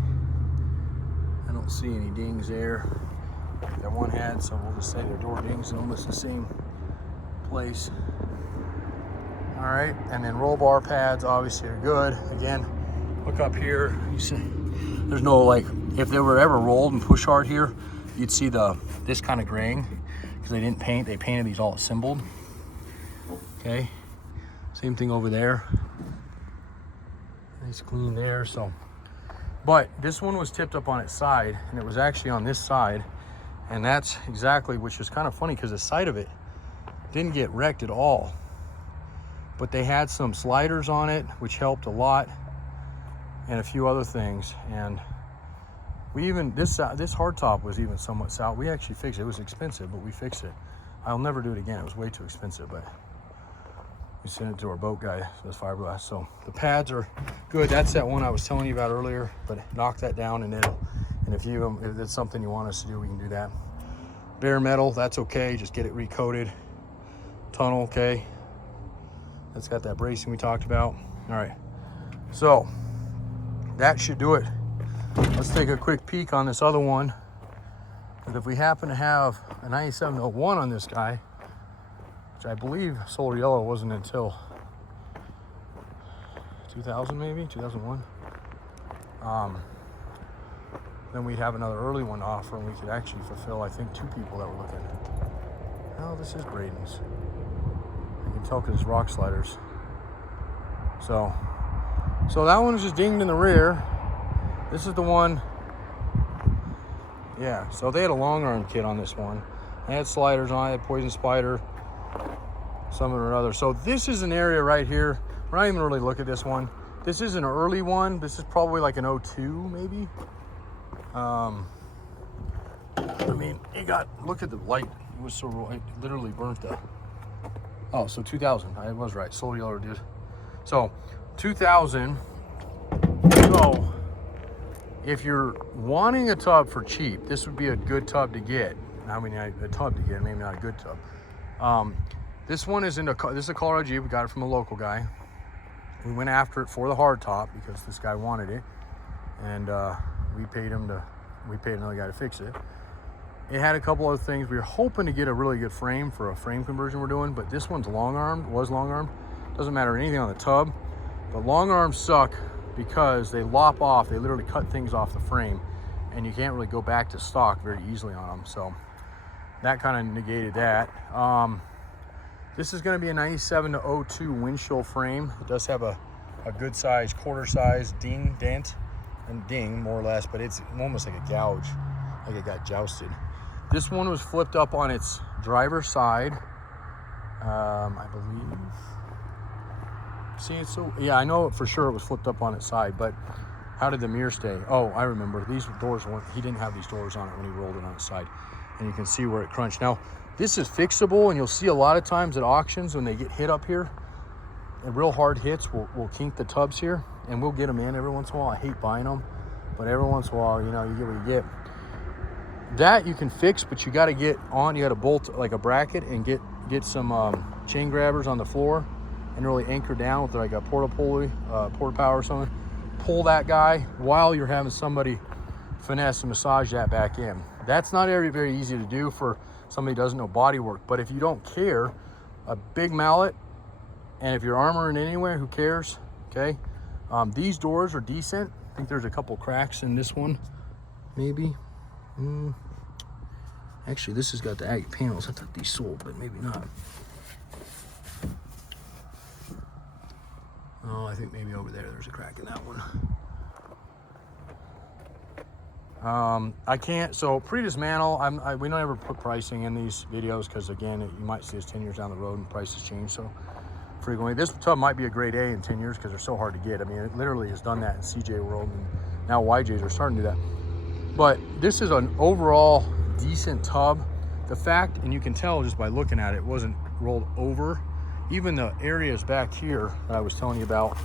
I don't see any dings there. That one had, so we'll just say they're door dings in almost the same place. All right, and then roll bar pads obviously are good. Again, look up here, you see, there's no, like, if they were ever rolled and push hard here, you'd see this kind of graying, because they didn't paint, they painted these all assembled. Okay, same thing over there. Nice clean there, so. But this one was tipped up on its side, and it was actually on this side, and that's exactly, which is kind of funny because the side of it didn't get wrecked at all. But they had some sliders on it, which helped a lot, and a few other things. And we even, this hardtop was even somewhat south. We actually fixed it. It was expensive, but we fixed it. I'll never do it again. It was way too expensive, but we sent it to our boat guy, this fiberglass. So the pads are good. That's that one I was telling you about earlier, but knock that down, and if it's something you want us to do, we can do that. Bare metal, that's okay. Just get it recoated. Tunnel, okay. That's got that bracing we talked about. All right, so that should do it. Let's take a quick peek on this other one. And if we happen to have a 9701 on this guy, which I believe Solar Yellow wasn't until 2000, maybe 2001. Then we'd have another early one to offer, and we could actually fulfill, I think, 2 people that were looking. Oh, this is Braden's. You can tell because it's rock sliders. So that one was just dinged in the rear. This is the one. Yeah, so they had a long arm kit on this one. They had sliders on it, had poison spider, something or other. So this is an area right here. We're not even really look at this one. This is an early one. This is probably like an 02 maybe. I mean, look at the light. It was so, it literally burnt the, oh, so 2000, I was right, Solar Yellow did. So 2000, so if you're wanting a tub for cheap, this would be a good tub to get. I mean, a tub to get, maybe not a good tub. This one is this is a Colorado Jeep. We got it from a local guy. We went after it for the hard top because this guy wanted it, and we paid another guy to fix it. It had a couple other things. We were hoping to get a really good frame for a frame conversion we're doing, but this one's was long armed. Doesn't matter anything on the tub, but long arms suck because they lop off. They literally cut things off the frame, and you can't really go back to stock very easily on them. So that kind of negated that. This is going to be a 97 to 02 windshield frame. It does have a good size, quarter size dent more or less, but it's almost like a gouge, like it got jousted. This one was flipped up on its driver's side, I believe. See, it's so, yeah, I know for sure it was flipped up on its side, but how did the mirror stay? Oh, I remember. These doors weren't, he didn't have these doors on it when he rolled it on its side. And you can see where it crunched. Now, this is fixable, and you'll see a lot of times at auctions when they get hit up here, and real hard hits will kink the tubs here, and we'll get them in every once in a while. I hate buying them, but every once in a while, you know, you get what you get. That you can fix, but you got to get on. You got to bolt like a bracket and get some chain grabbers on the floor and really anchor down with like a porta power or something. Pull that guy while you're having somebody finesse and massage that back in. That's not very easy to do for somebody who doesn't know body work, but if you don't care, a big mallet, and if you're armoring anywhere, who cares? Okay, these doors are decent. I think there's a couple cracks in this one. maybe. Actually, this has got the agate panels. I thought these sold, but maybe not. Oh, I think maybe over there's a crack in that one. I can't, so pre-dismantle, we don't ever put pricing in these videos because, again, you might see us 10 years down the road and prices change so frequently. This tub might be a grade A in 10 years because they're so hard to get. I mean, it literally has done that in CJ world, and now YJs are starting to do that. But this is an overall decent tub. The fact, and you can tell just by looking at it, it wasn't rolled over. Even the areas back here that I was telling you about,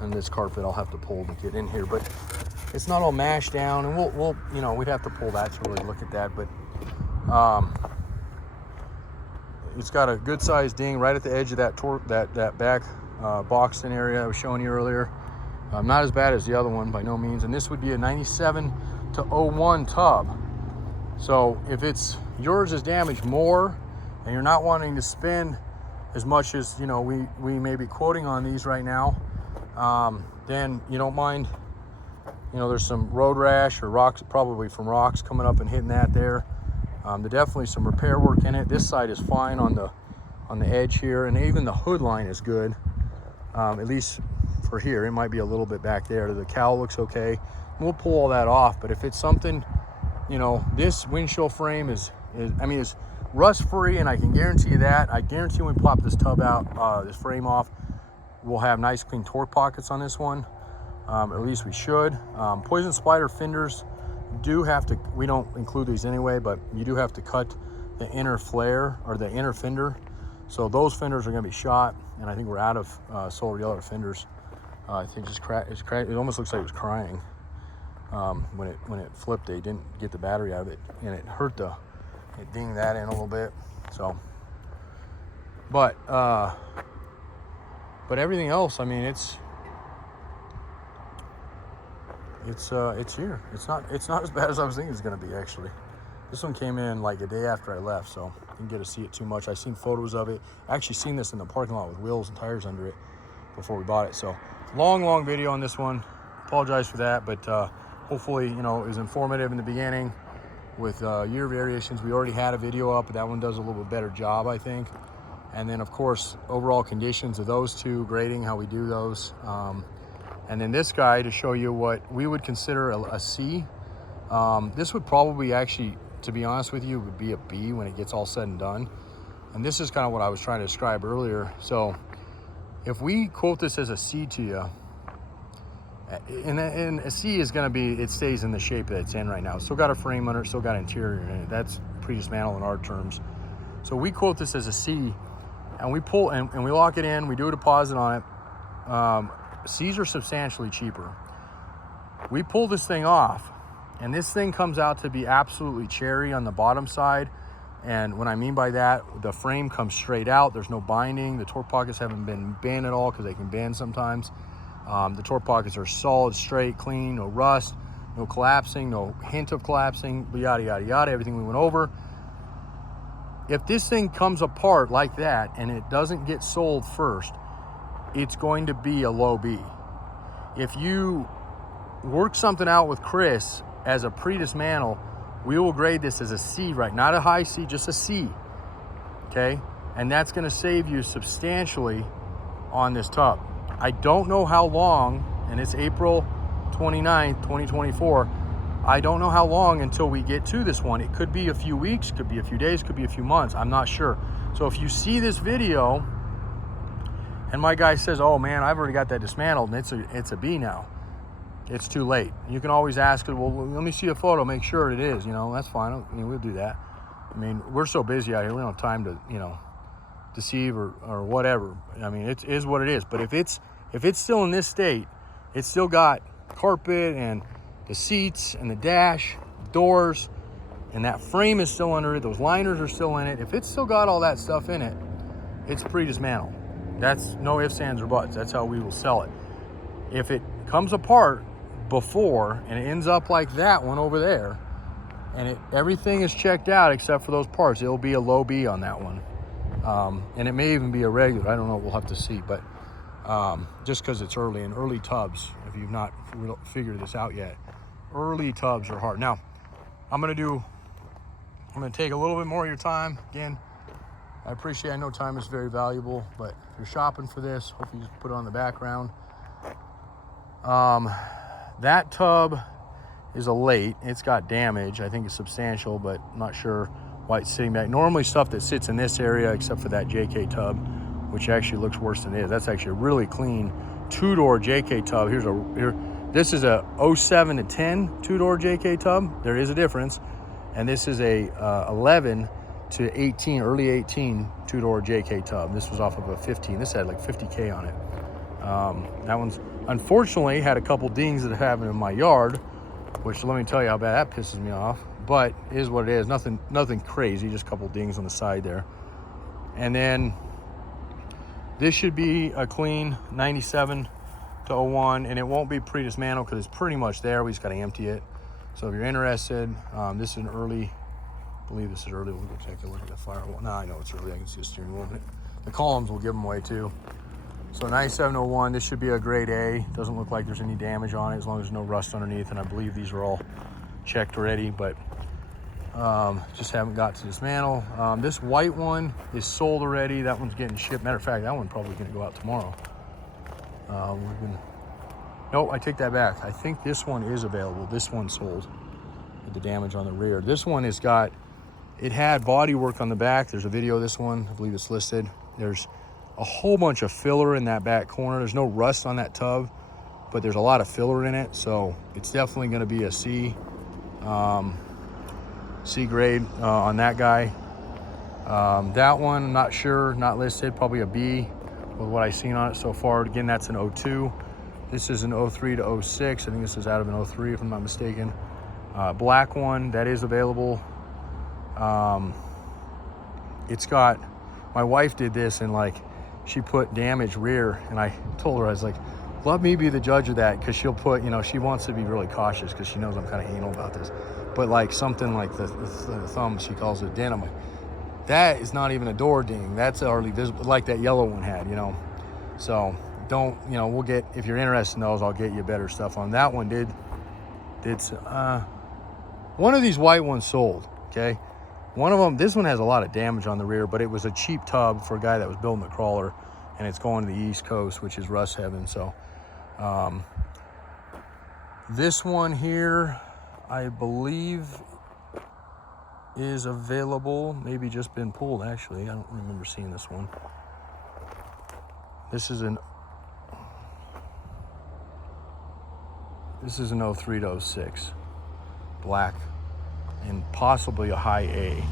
and this carpet I'll have to pull to get in here, but it's not all mashed down, and we'll you know, we'd have to pull that to really look at that, but it's got a good sized ding right at the edge of that back boxed in area I was showing you earlier. Not as bad as the other one by no means, and this would be a 97 to 01 tub. So if it's yours is damaged more and you're not wanting to spend as much as, you know, we may be quoting on these right now, then you don't mind, you know, there's some road rash or rocks, probably from rocks coming up and hitting that there. There's definitely some repair work in it. This side is fine on the edge here, and even the hood line is good, at least for here. It might be a little bit back there. The cowl looks okay. We'll pull all that off, but if it's something, you know, this windshield frame is rust free, and I can guarantee you that. I guarantee when we plop this tub out, this frame off, we'll have nice clean torque pockets on this one. At least we should. Poison spider fenders do have to, we don't include these anyway, but you do have to cut the inner flare or the inner fender. So those fenders are going to be shot, and I think we're out of solar yellow fenders. I think it's cracked. It almost looks like it was crying when it flipped. They didn't get the battery out of it, and it hurt it dinged that in a little bit. So, but everything else, I mean, it's here. It's not as bad as I was thinking it's gonna be, actually. This one came in like a day after I left, so I didn't get to see it too much. I've seen photos of it. I actually seen this in the parking lot with wheels and tires under it before we bought it. So long video on this one. Apologize for that, but hopefully, you know, it was informative in the beginning with year variations. We already had a video up, but that one does a little bit better job, I think. And then, of course, overall conditions of those two, grading, how we do those. And then this guy to show you what we would consider a C. This would probably actually, to be honest with you, would be a B when it gets all said and done. And this is kind of what I was trying to describe earlier. So if we quote this as a C to you, and a C is going to be, it stays in the shape that it's in right now. Still got a frame under it, still got interior in it. That's pre-dismantle in our terms. So we quote this as a C, and we pull and we lock it in, we do a deposit on it. C's are substantially cheaper. We pull this thing off, and this thing comes out to be absolutely cherry on the bottom side. And what I mean by that, the frame comes straight out. There's no binding. The torque pockets haven't been bent at all, because they can bend sometimes. The torque pockets are solid, straight, clean, no rust, no collapsing, no hint of collapsing, yada, yada, yada, everything we went over. If this thing comes apart like that and it doesn't get sold first, it's going to be a low B. If you work something out with Chris as a pre-dismantle, we will grade this as a C, right? Not a high C, just a C, okay? And that's gonna save you substantially on this tub. I don't know how long, and it's April 29th, 2024. I don't know how long until we get to this one. It could be a few weeks, could be a few days, could be a few months. I'm not sure. So if you see this video and my guy says, oh man, I've already got that dismantled and it's a B now, it's too late. You can always ask it, well, let me see a photo, make sure it is, you know, that's fine. I mean, we'll do that. I mean, we're so busy out here, we don't have time to, you know, deceive or whatever. I mean, it is what it is. But if it's still in this state, it's still got carpet and the seats and the dash, doors, and that frame is still under it, those liners are still in it. If it's still got all that stuff in it, it's pre-dismantled. That's no ifs, ands, or buts. That's how we will sell it. If it comes apart before and it ends up like that one over there, and everything is checked out except for those parts, it'll be a low B on that one. And it may even be a regular. I don't know. We'll have to see. But just because it's early, and early tubs, if you've not figured this out yet, early tubs are hard. Now, I'm gonna take a little bit more of your time. Again, I know time is very valuable, but if you're shopping for this, hope you just put it on the background. That tub is a late. It's got damage. I think it's substantial, but I'm not sure why it's sitting back. Normally stuff that sits in this area, except for that JK tub, which actually looks worse than it is. That's actually a really clean two-door JK tub. This is a 07 to 10 two-door JK tub. There is a difference. And this is a 11 to 18, early 18 two-door JK tub. This was off of a 15. This had like 50K on it. That one's unfortunately had a couple dings that happened in my yard, which let me tell you how bad that pisses me off. But it is what it is. Nothing crazy, just a couple dings on the side there. And then this should be a clean 97 to 01, and it won't be pre-dismantled because it's pretty much there. We just got to empty it. So if you're interested, this is an early, I believe this is early. We'll go take a look at the firewall. No, I know it's early. I can see the steering wheel. The columns will give them away too. So 9701, this should be a grade A. Doesn't look like there's any damage on it as long as there's no rust underneath. And I believe these are all checked already, but just haven't got to dismantle. This white one is sold already. That one's getting shipped. Matter of fact, that one's probably gonna go out tomorrow. Nope, I take that back. I think this one is available. This one's sold with the damage on the rear. This one it had body work on the back. There's a video of this one. I believe it's listed. There's a whole bunch of filler in that back corner. There's no rust on that tub, but there's a lot of filler in it. So it's definitely gonna be a C grade on that guy. That one, I'm not sure, not listed, probably a B with what I've seen on it so far. Again, that's an 02. This is an 03 to 06. I think this is out of an 03 if I'm not mistaken. Black one, that is available. It's got, my wife did this and like, she put damaged rear, and I told her, I was like, let me be the judge of that, because she'll put, she wants to be really cautious because she knows I'm kind of anal about this. But like something like the thumb, she calls it dent. I'm like, that is not even a door ding. That's already visible, like that yellow one had, So don't, we'll get, if you're interested in those, I'll get you better stuff on that one. One of these white ones sold, okay? One of them, this one has a lot of damage on the rear, but it was a cheap tub for a guy that was building a crawler, and it's going to the East Coast, which is rust heaven. So this one here, I believe is available, maybe just been pulled actually. I don't remember seeing this one. This is an 03 to 06, black, and possibly a high A.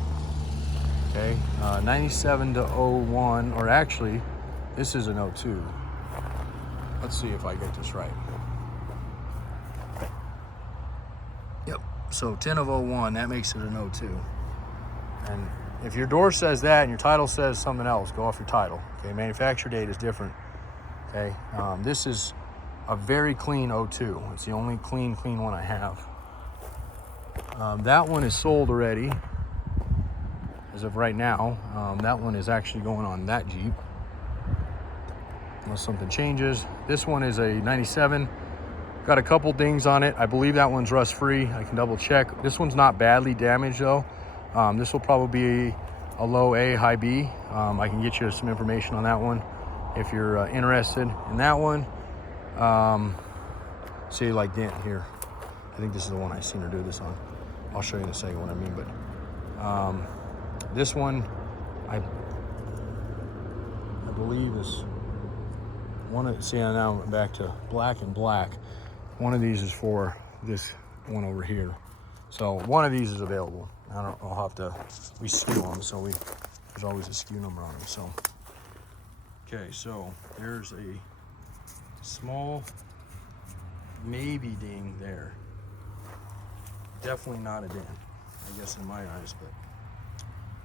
Okay, 97 to 01, or actually, this is an 02. Let's see if I get this right. Yep, so 10 of 01, that makes it an 02. And if your door says that and your title says something else, go off your title. Okay, manufacture date is different. Okay, this is a very clean 02. It's the only clean one I have. That one is sold already as of right now. That one is actually going on that Jeep, unless something changes. This one is a 97. Got a couple dings on it. I believe that one's rust free. I can double check. This one's not badly damaged though. This will probably be a low A, high B. I can get you some information on that one if you're interested in that one. See, like dent here. I think this is the one I've seen her do this on. I'll show you in a second what I mean, but this one, I believe is one of, see, now I'm back to black and black. One of these is for this one over here. So one of these is available. I'll have to, we SKU them, so there's always a SKU number on them, so. Okay, so there's a small maybe ding there. Definitely not a dent, I guess, in my eyes, but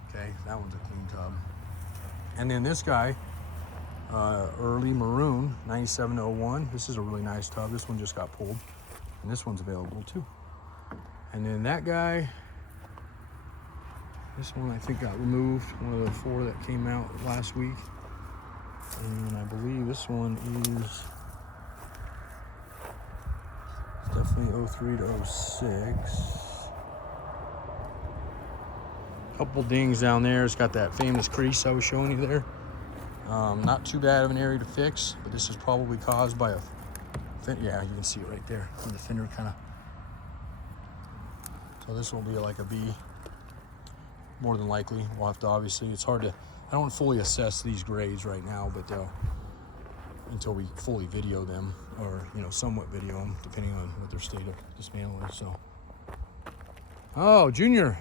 okay, that one's a clean tub. And then this guy, early maroon, 9701. This is a really nice tub. This one just got pulled, and this one's available too. And then that guy, this one I think got removed, one of the 4 that came out last week. And I believe this one is definitely 03 to 06. Couple dings down there. It's got that famous crease I was showing you there. Not too bad of an area to fix, but this is probably caused by a yeah, you can see it right there. The fender kind of. So this will be like a B, more than likely. We'll have to, obviously, it's hard to, I don't fully assess these grades right now, but until we fully video them, or, you know, somewhat video them, depending on what their state of dismantle is. So, oh, Junior.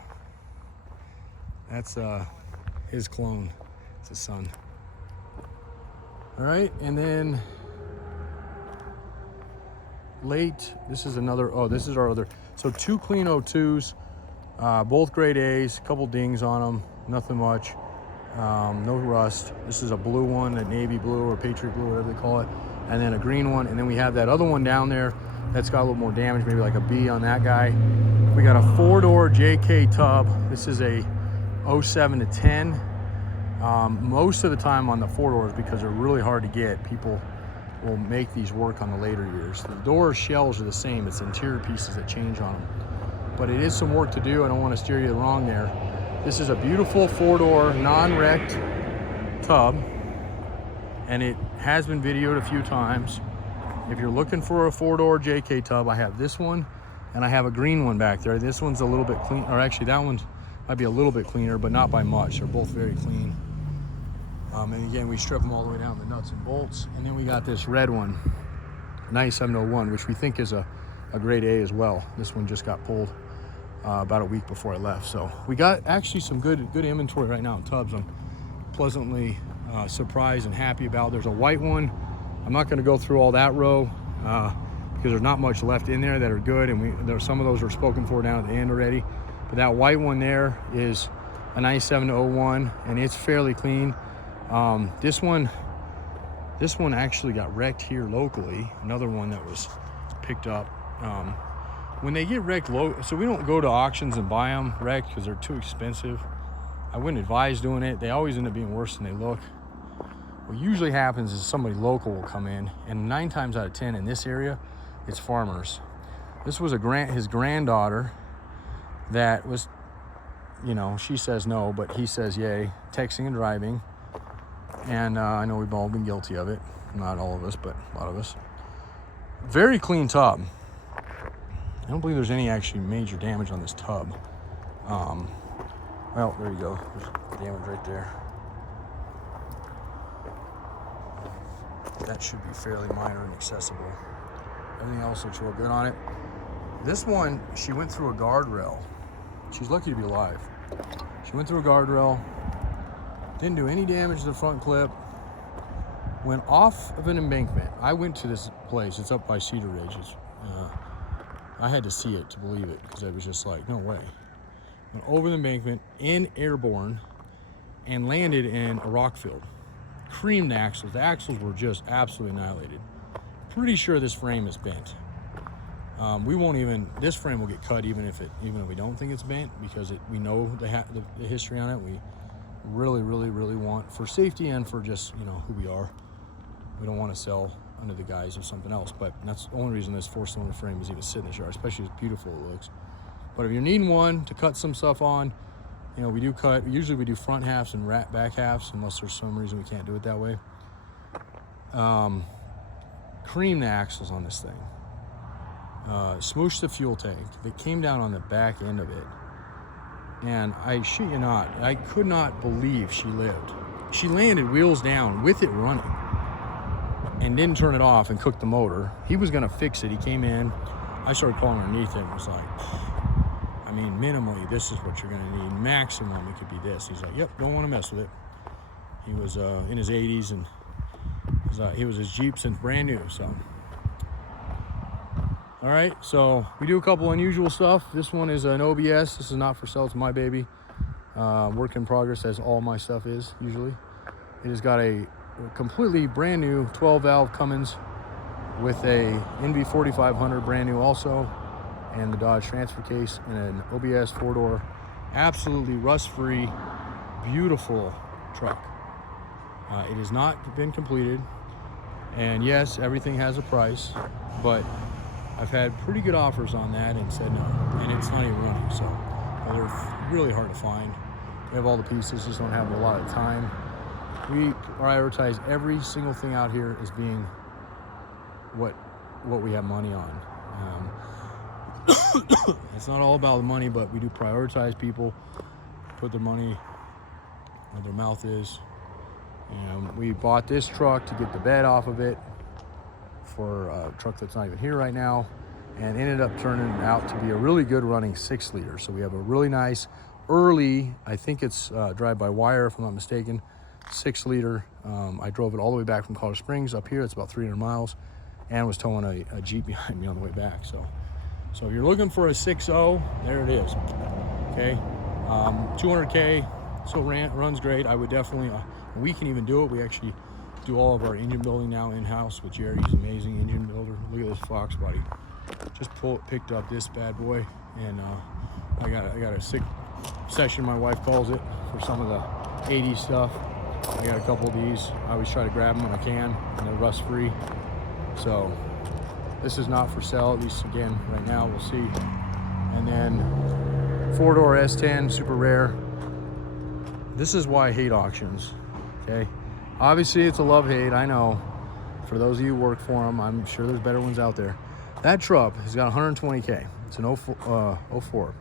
That's his clone. It's his son. All right, and then late, this is another, oh, this is our other, so 2 clean 02s, both grade A's, couple dings on them, nothing much, no rust. This is a blue one, a navy blue or Patriot blue, whatever they call it, and then a green one, and then we have that other one down there that's got a little more damage, maybe like a B on that guy. We got a 4-door JK tub. This is a 07 to 10. Most of the time on the 4-doors, because they're really hard to get, people will make these work on the later years. The door shells are the same. It's interior pieces that change on them. But it is some work to do. I don't want to steer you wrong there. This is a beautiful 4-door, non-wrecked tub, and it has been videoed a few times. If you're looking for a 4-door JK tub, I have this one, and I have a green one back there. This one's a little bit clean, or actually that one might be a little bit cleaner, but not by much. They're both very clean. And again, we strip them all the way down, the nuts and bolts. And then we got this red one, 9701, which we think is a grade A as well. This one just got pulled about a week before I left. So we got actually some good inventory right now in tubs. I'm pleasantly surprised and happy about. There's a white one. I'm not going to go through all that row because there's not much left in there that are good, and some of those are spoken for down at the end already. But that white one there is a 9701, and it's fairly clean. This one actually got wrecked here locally. Another one that was picked up. When they get wrecked so we don't go to auctions and buy them wrecked because they're too expensive. I wouldn't advise doing it. They always end up being worse than they look. What usually happens is somebody local will come in, and 9 times out of 10 in this area, it's farmers. This was his granddaughter that was, you know, she says no, but he says yay, texting and driving. And I know we've all been guilty of it. Not all of us, but a lot of us. Very clean tub. I don't believe there's any actually major damage on this tub. Well, there you go. There's damage right there. That should be fairly minor and accessible. Everything else looks real good on it. This one, she went through a guardrail. She's lucky to be alive. She went through a guardrail. Didn't do any damage to the front clip. Went off of an embankment. I went to this place. It's up by Cedar Ridge. I had to see it to believe it because I was just like, no way. Went over the embankment in airborne and landed in a rock field. Creamed the axles. The axles were just absolutely annihilated. Pretty sure this frame is bent. This frame will get cut even if we don't think it's bent, because we know the history on it. We really want, for safety and for just, you know, who we are, we don't want to sell under the guise of something else. But that's the only reason this 4-cylinder frame is even sitting in this yard, especially as beautiful it looks. But if you're needing one to cut some stuff on, you know, usually we do front halves and back halves, unless there's some reason we can't do it that way. Cream the axles on this thing. Smoosh the fuel tank. It came down on the back end of it. And I shit you not, I could not believe she lived. She landed wheels down with it running and didn't turn it off and cook the motor. He was gonna fix it. He came in, I started crawling underneath it and was like, I mean, minimally, this is what you're gonna need. Maximum, it could be this. He's like, yep, don't wanna mess with it. He was in his 80s, and he was his Jeep since brand new, so. All right, so we do a couple unusual stuff. This one is an OBS. This is not for sale, it's my baby. Work in progress, as all my stuff is, usually. It has got a completely brand new 12-valve Cummins with a NV4500 brand new also, and the Dodge transfer case, and an OBS 4-door, absolutely rust-free, beautiful truck. It has not been completed, and yes, everything has a price, but I've had pretty good offers on that and said no, and it's not even running, so they're really hard to find. We have all the pieces, just don't have a lot of time. We prioritize every single thing out here as being what we have money on. It's not all about the money, but we do prioritize people, put their money where their mouth is. And we bought this truck to get the bed off of it for a truck that's not even here right now, and ended up turning out to be a really good running 6-liter. So we have a really nice early, I think it's drive-by-wire if I'm not mistaken, 6-liter. I drove it all the way back from Colorado Springs up here. It's about 300 miles, and was towing a Jeep behind me on the way back. So if you're looking for a 6.0, there it is. Okay, 200K, so runs great. I would definitely, we can even do it. We actually do all of our engine building now in-house with Jerry. He's an amazing engine builder. Look at this Fox body. Just picked up this bad boy, and I got a sick session, my wife calls it, for some of the 80s stuff. I got a couple of these. I always try to grab them when I can, and they're rust free. So this is not for sale, at least again right now. We'll see. And then 4-door S10, super rare. This is why I hate auctions. Okay, obviously it's a love-hate, I know. For those of you who work for them, I'm sure there's better ones out there. That truck has got 120K. It's an 04.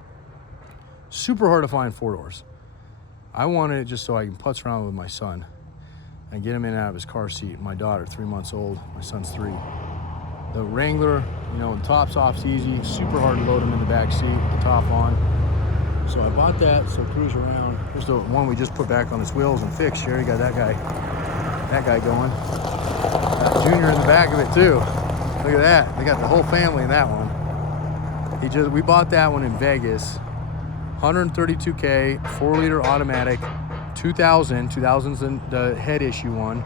Super hard to find 4-doors. I wanted it just so I can putz around with my son and get him in and out of his car seat. My daughter, 3 months old. My son's 3. The Wrangler, you know, the top's off's easy. Super hard to load him in the back seat with the top on. So I bought that, so cruise around. Here's the one we just put back on its wheels and fixed. Sherry got that guy going. Got Junior in the back of it too. Look at that. They got the whole family in that one. We bought that one in Vegas. 132K, 4-liter automatic, 2000's the head issue one.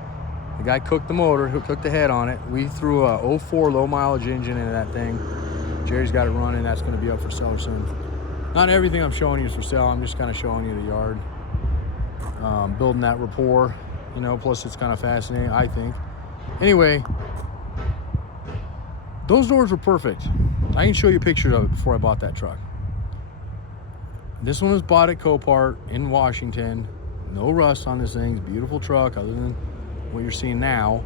The guy cooked the motor, who cooked the head on it. We threw a 04 low mileage engine into that thing. Jerry's got it running. That's going to be up for sale soon. Not everything I'm showing you is for sale. I'm just kind of showing you the yard. Building that rapport, you know, plus it's kind of fascinating, I think. Anyway, those doors were perfect. I can show you pictures of it before I bought that truck. This one was bought at Copart in Washington. No rust on this thing. It's a beautiful truck other than what you're seeing now.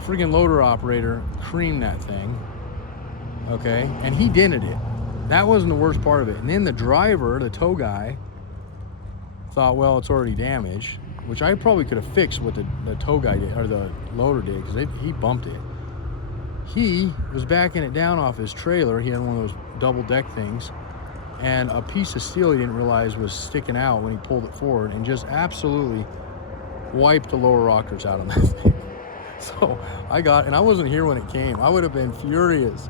Freaking loader operator creamed that thing. Okay, and he dented it. That wasn't the worst part of it. And then the driver, the tow guy, thought, well, it's already damaged, which I probably could have fixed what the tow guy did, or the loader did, because he bumped it. He was backing it down off his trailer. He had one of those double deck things, and a piece of steel he didn't realize was sticking out when he pulled it forward, and just absolutely wiped the lower rockers out on that thing. So and I wasn't here when it came. I would have been furious.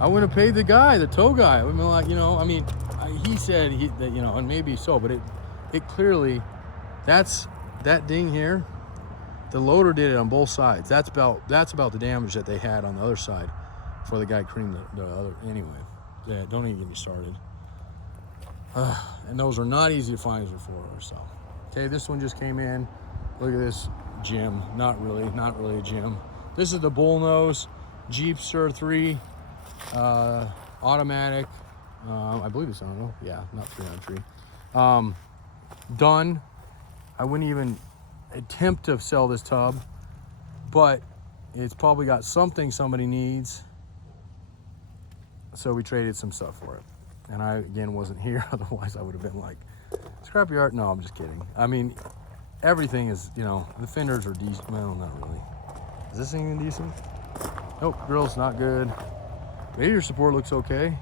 I wouldn't have paid the guy, the tow guy. I would have been like, you know, I mean, he said that, you know, and maybe so, but it clearly, that ding here, the loader did it on both sides. That's about the damage that they had on the other side before the guy creamed the other. Anyway, yeah, don't even get me started. And those are not easy to find as a 4-door. So, okay, this one just came in. Look at this gym. Not really a gym. This is the bullnose Jeep Sur 3 automatic. I believe it's on. Yeah, not 393. Done. I wouldn't even attempt to sell this tub, but it's probably got something somebody needs. So we traded some stuff for it. And I, again, wasn't here. Otherwise, I would have been like, scrapyard? No, I'm just kidding. I mean, everything is, you know, the fenders are decent. Well, not really. Is this thing even decent? Nope, grill's not good. Radiator support looks okay.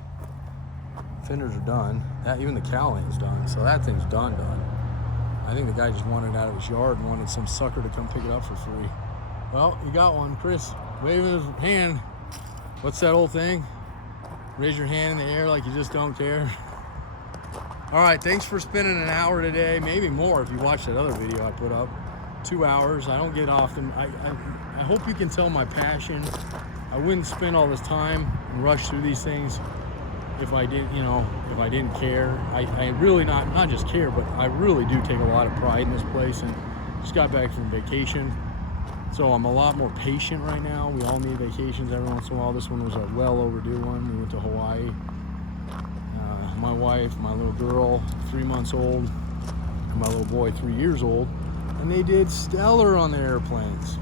Fenders are done. Even the cowling is done. So that thing's done. I think the guy just wanted it out of his yard and wanted some sucker to come pick it up for free. Well, you got one. Chris waving his hand. What's that old thing? Raise your hand in the air like you just don't care. All right, thanks for spending an hour today, maybe more if you watched that other video I put up. 2 hours. I don't get often. I hope you can tell my passion. I wouldn't spend all this time and rush through these things if I didn't, you know, if I didn't care. I really not just care, but I really do take a lot of pride in this place, and just got back from vacation. So I'm a lot more patient right now. We all need vacations every once in a while. This one was a well overdue one. We went to Hawaii. My wife, my little girl, 3 months old, and my little boy, 3 years old, and they did stellar on the airplanes.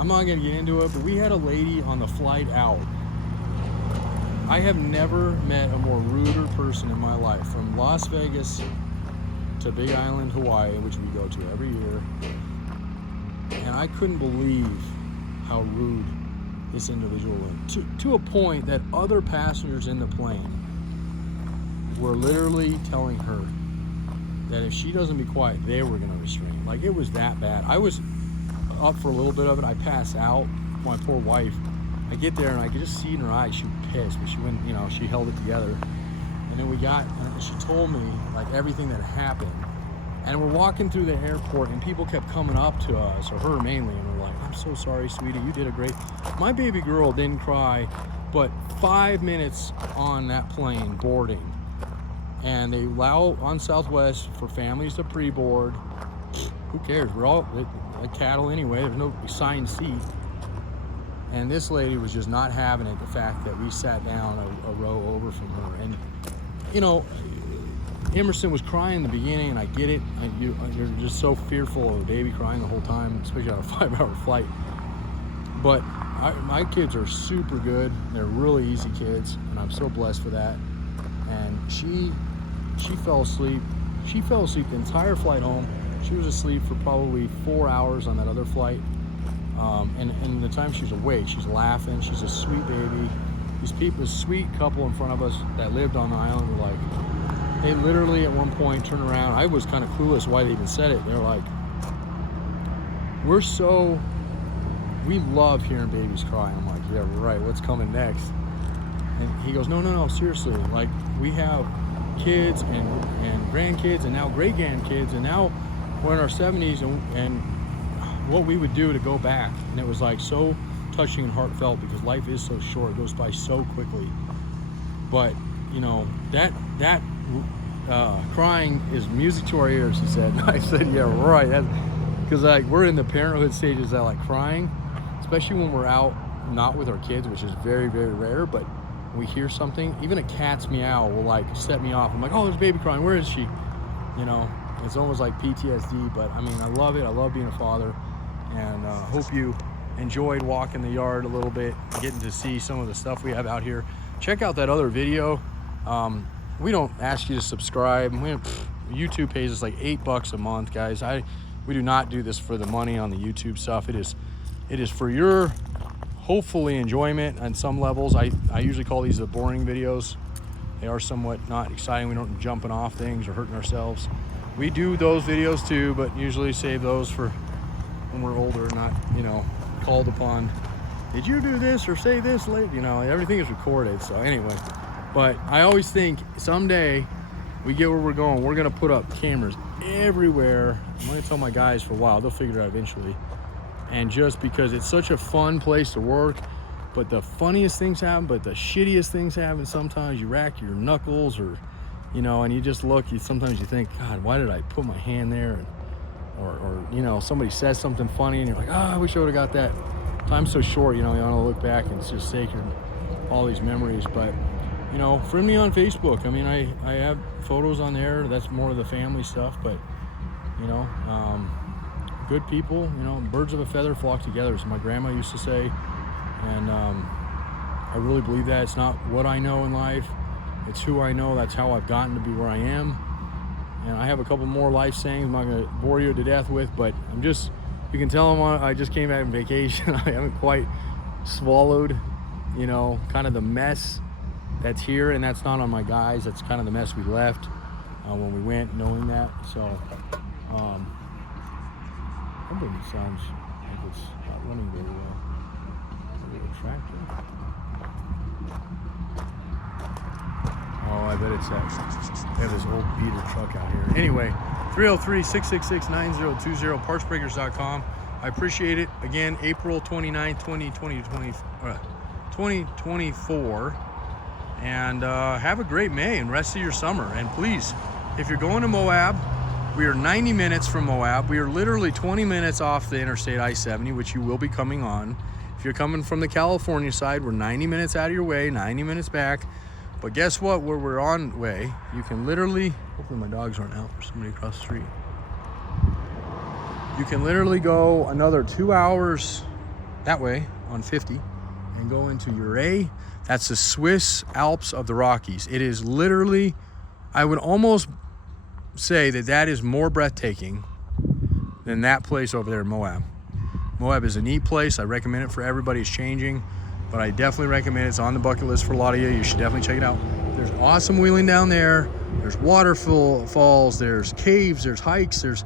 I'm not gonna get into it, but we had a lady on the flight out. I have never met a more ruder person in my life. From Las Vegas to Big Island, Hawaii, which we go to every year, and I couldn't believe how rude this individual was, to a point that other passengers in the plane were literally telling her that if she doesn't be quiet, they were going to restrain. Like, it was that bad. I was up for a little bit of it. I passed out. My poor wife. I get there and I could just see in her eyes she was pissed, but she wouldn't, you know, she held it together. And then she told me like everything that happened. And we're walking through the airport and people kept coming up to us, or her mainly, and we're like, "I'm so sorry, sweetie, you did a great." My baby girl didn't cry, but 5 minutes on that plane boarding, and they allow on Southwest for families to pre-board. Who cares? We're all like cattle anyway. There's no assigned seat. And this lady was just not having it, the fact that we sat down a row over from her. And, you know, Emerson was crying in the beginning, and I get it. You're just so fearful of a baby crying the whole time, especially on a 5-hour flight. But my kids are super good. They're really easy kids, and I'm so blessed for that. And she fell asleep. She fell asleep the entire flight home. She was asleep for probably 4 hours on that other flight. And the time she's awake, she's laughing. She's a sweet baby. These people, this sweet couple in front of us that lived on the island, were like, they literally at one point turned around. I was kind of clueless why they even said it. They're like, we love hearing babies cry. I'm like, yeah, right. What's coming next? And he goes, no, seriously. Like, we have kids and grandkids and now great grandkids, and now we're in our 70s, and what we would do to go back. And it was like so touching and heartfelt, because life is so short. It goes by so quickly. But, you know, that crying is music to our ears, he said. And I said, yeah, right. Because like, we're in the parenthood stages that like crying, especially when we're out not with our kids, which is very, very rare. But when we hear something, even a cat's meow will like set me off. I'm like, oh, there's a baby crying. Where is she? You know, it's almost like PTSD. But I mean, I love it. I love being a father. And hope you enjoyed walking the yard a little bit, getting to see some of the stuff we have out here. Check out that other video. We don't ask you to subscribe. YouTube pays us like $8 a month, guys. We do not do this for the money on the YouTube stuff. It is for your hopefully enjoyment on some levels. I usually call these the boring videos. They are somewhat not exciting. We don't jumping off things or hurting ourselves. We do those videos too, but usually save those for when we're older, not, you know, called upon. Did you do this or say this late? You know, everything is recorded. So anyway, but I always think someday we get where we're going, we're going to put up cameras everywhere. I'm going to tell my guys for a while. They'll figure it out eventually. And just because it's such a fun place to work, but the funniest things happen, but the shittiest things happen. Sometimes you rack your knuckles, or, you know, and you just look, sometimes you think, God, why did I put my hand there? Or you know, somebody says something funny and you're like, I wish I would have got that. Time's so short, you know, you want to look back and it's just sacred, all these memories. But, you know, friend me on Facebook. I mean, I have photos on there. That's more of the family stuff, but, you know, good people, you know, birds of a feather flock together, as my grandma used to say. And I really believe that. It's not what I know in life, it's who I know. That's how I've gotten to be where I am. And I have a couple more life sayings I'm not going to bore you to death with, but you can tell them I just came back on vacation. I haven't quite swallowed, you know, kind of the mess that's here, and that's not on my guys. That's kind of the mess we left when we went, knowing that. So, hopefully it sounds like it's not running very well. Maybe a tractor. Oh, I bet it's that. They have this old beater truck out here. Anyway, 303-666-9020, partsbreakers.com. I appreciate it. Again, April 29th, 2024. And have a great May and rest of your summer. And please, if you're going to Moab, We are 90 minutes from Moab. We are literally 20 minutes off the Interstate I-70, which you will be coming on. If you're coming from the California side, we're 90 minutes out of your way, 90 minutes back. But guess what? Where we're on way, you can literally, hopefully my dogs aren't out, there's somebody across the street. You can literally go another 2 hours that way on 50 and go into Uray. That's the Swiss Alps of the Rockies. It is literally, I would almost say that that is more breathtaking than that place over there in Moab. Moab is a neat place. I recommend it for everybody. It's changing, but I definitely recommend it. It's on the bucket list for a lot of you. You should definitely check it out. There's awesome wheeling down there. There's waterfalls. There's caves. There's hikes. There's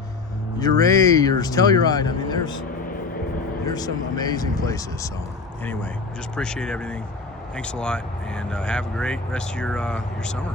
Uray. There's Telluride. I mean, there's some amazing places. So anyway, just appreciate everything. Thanks a lot, and have a great rest of your summer.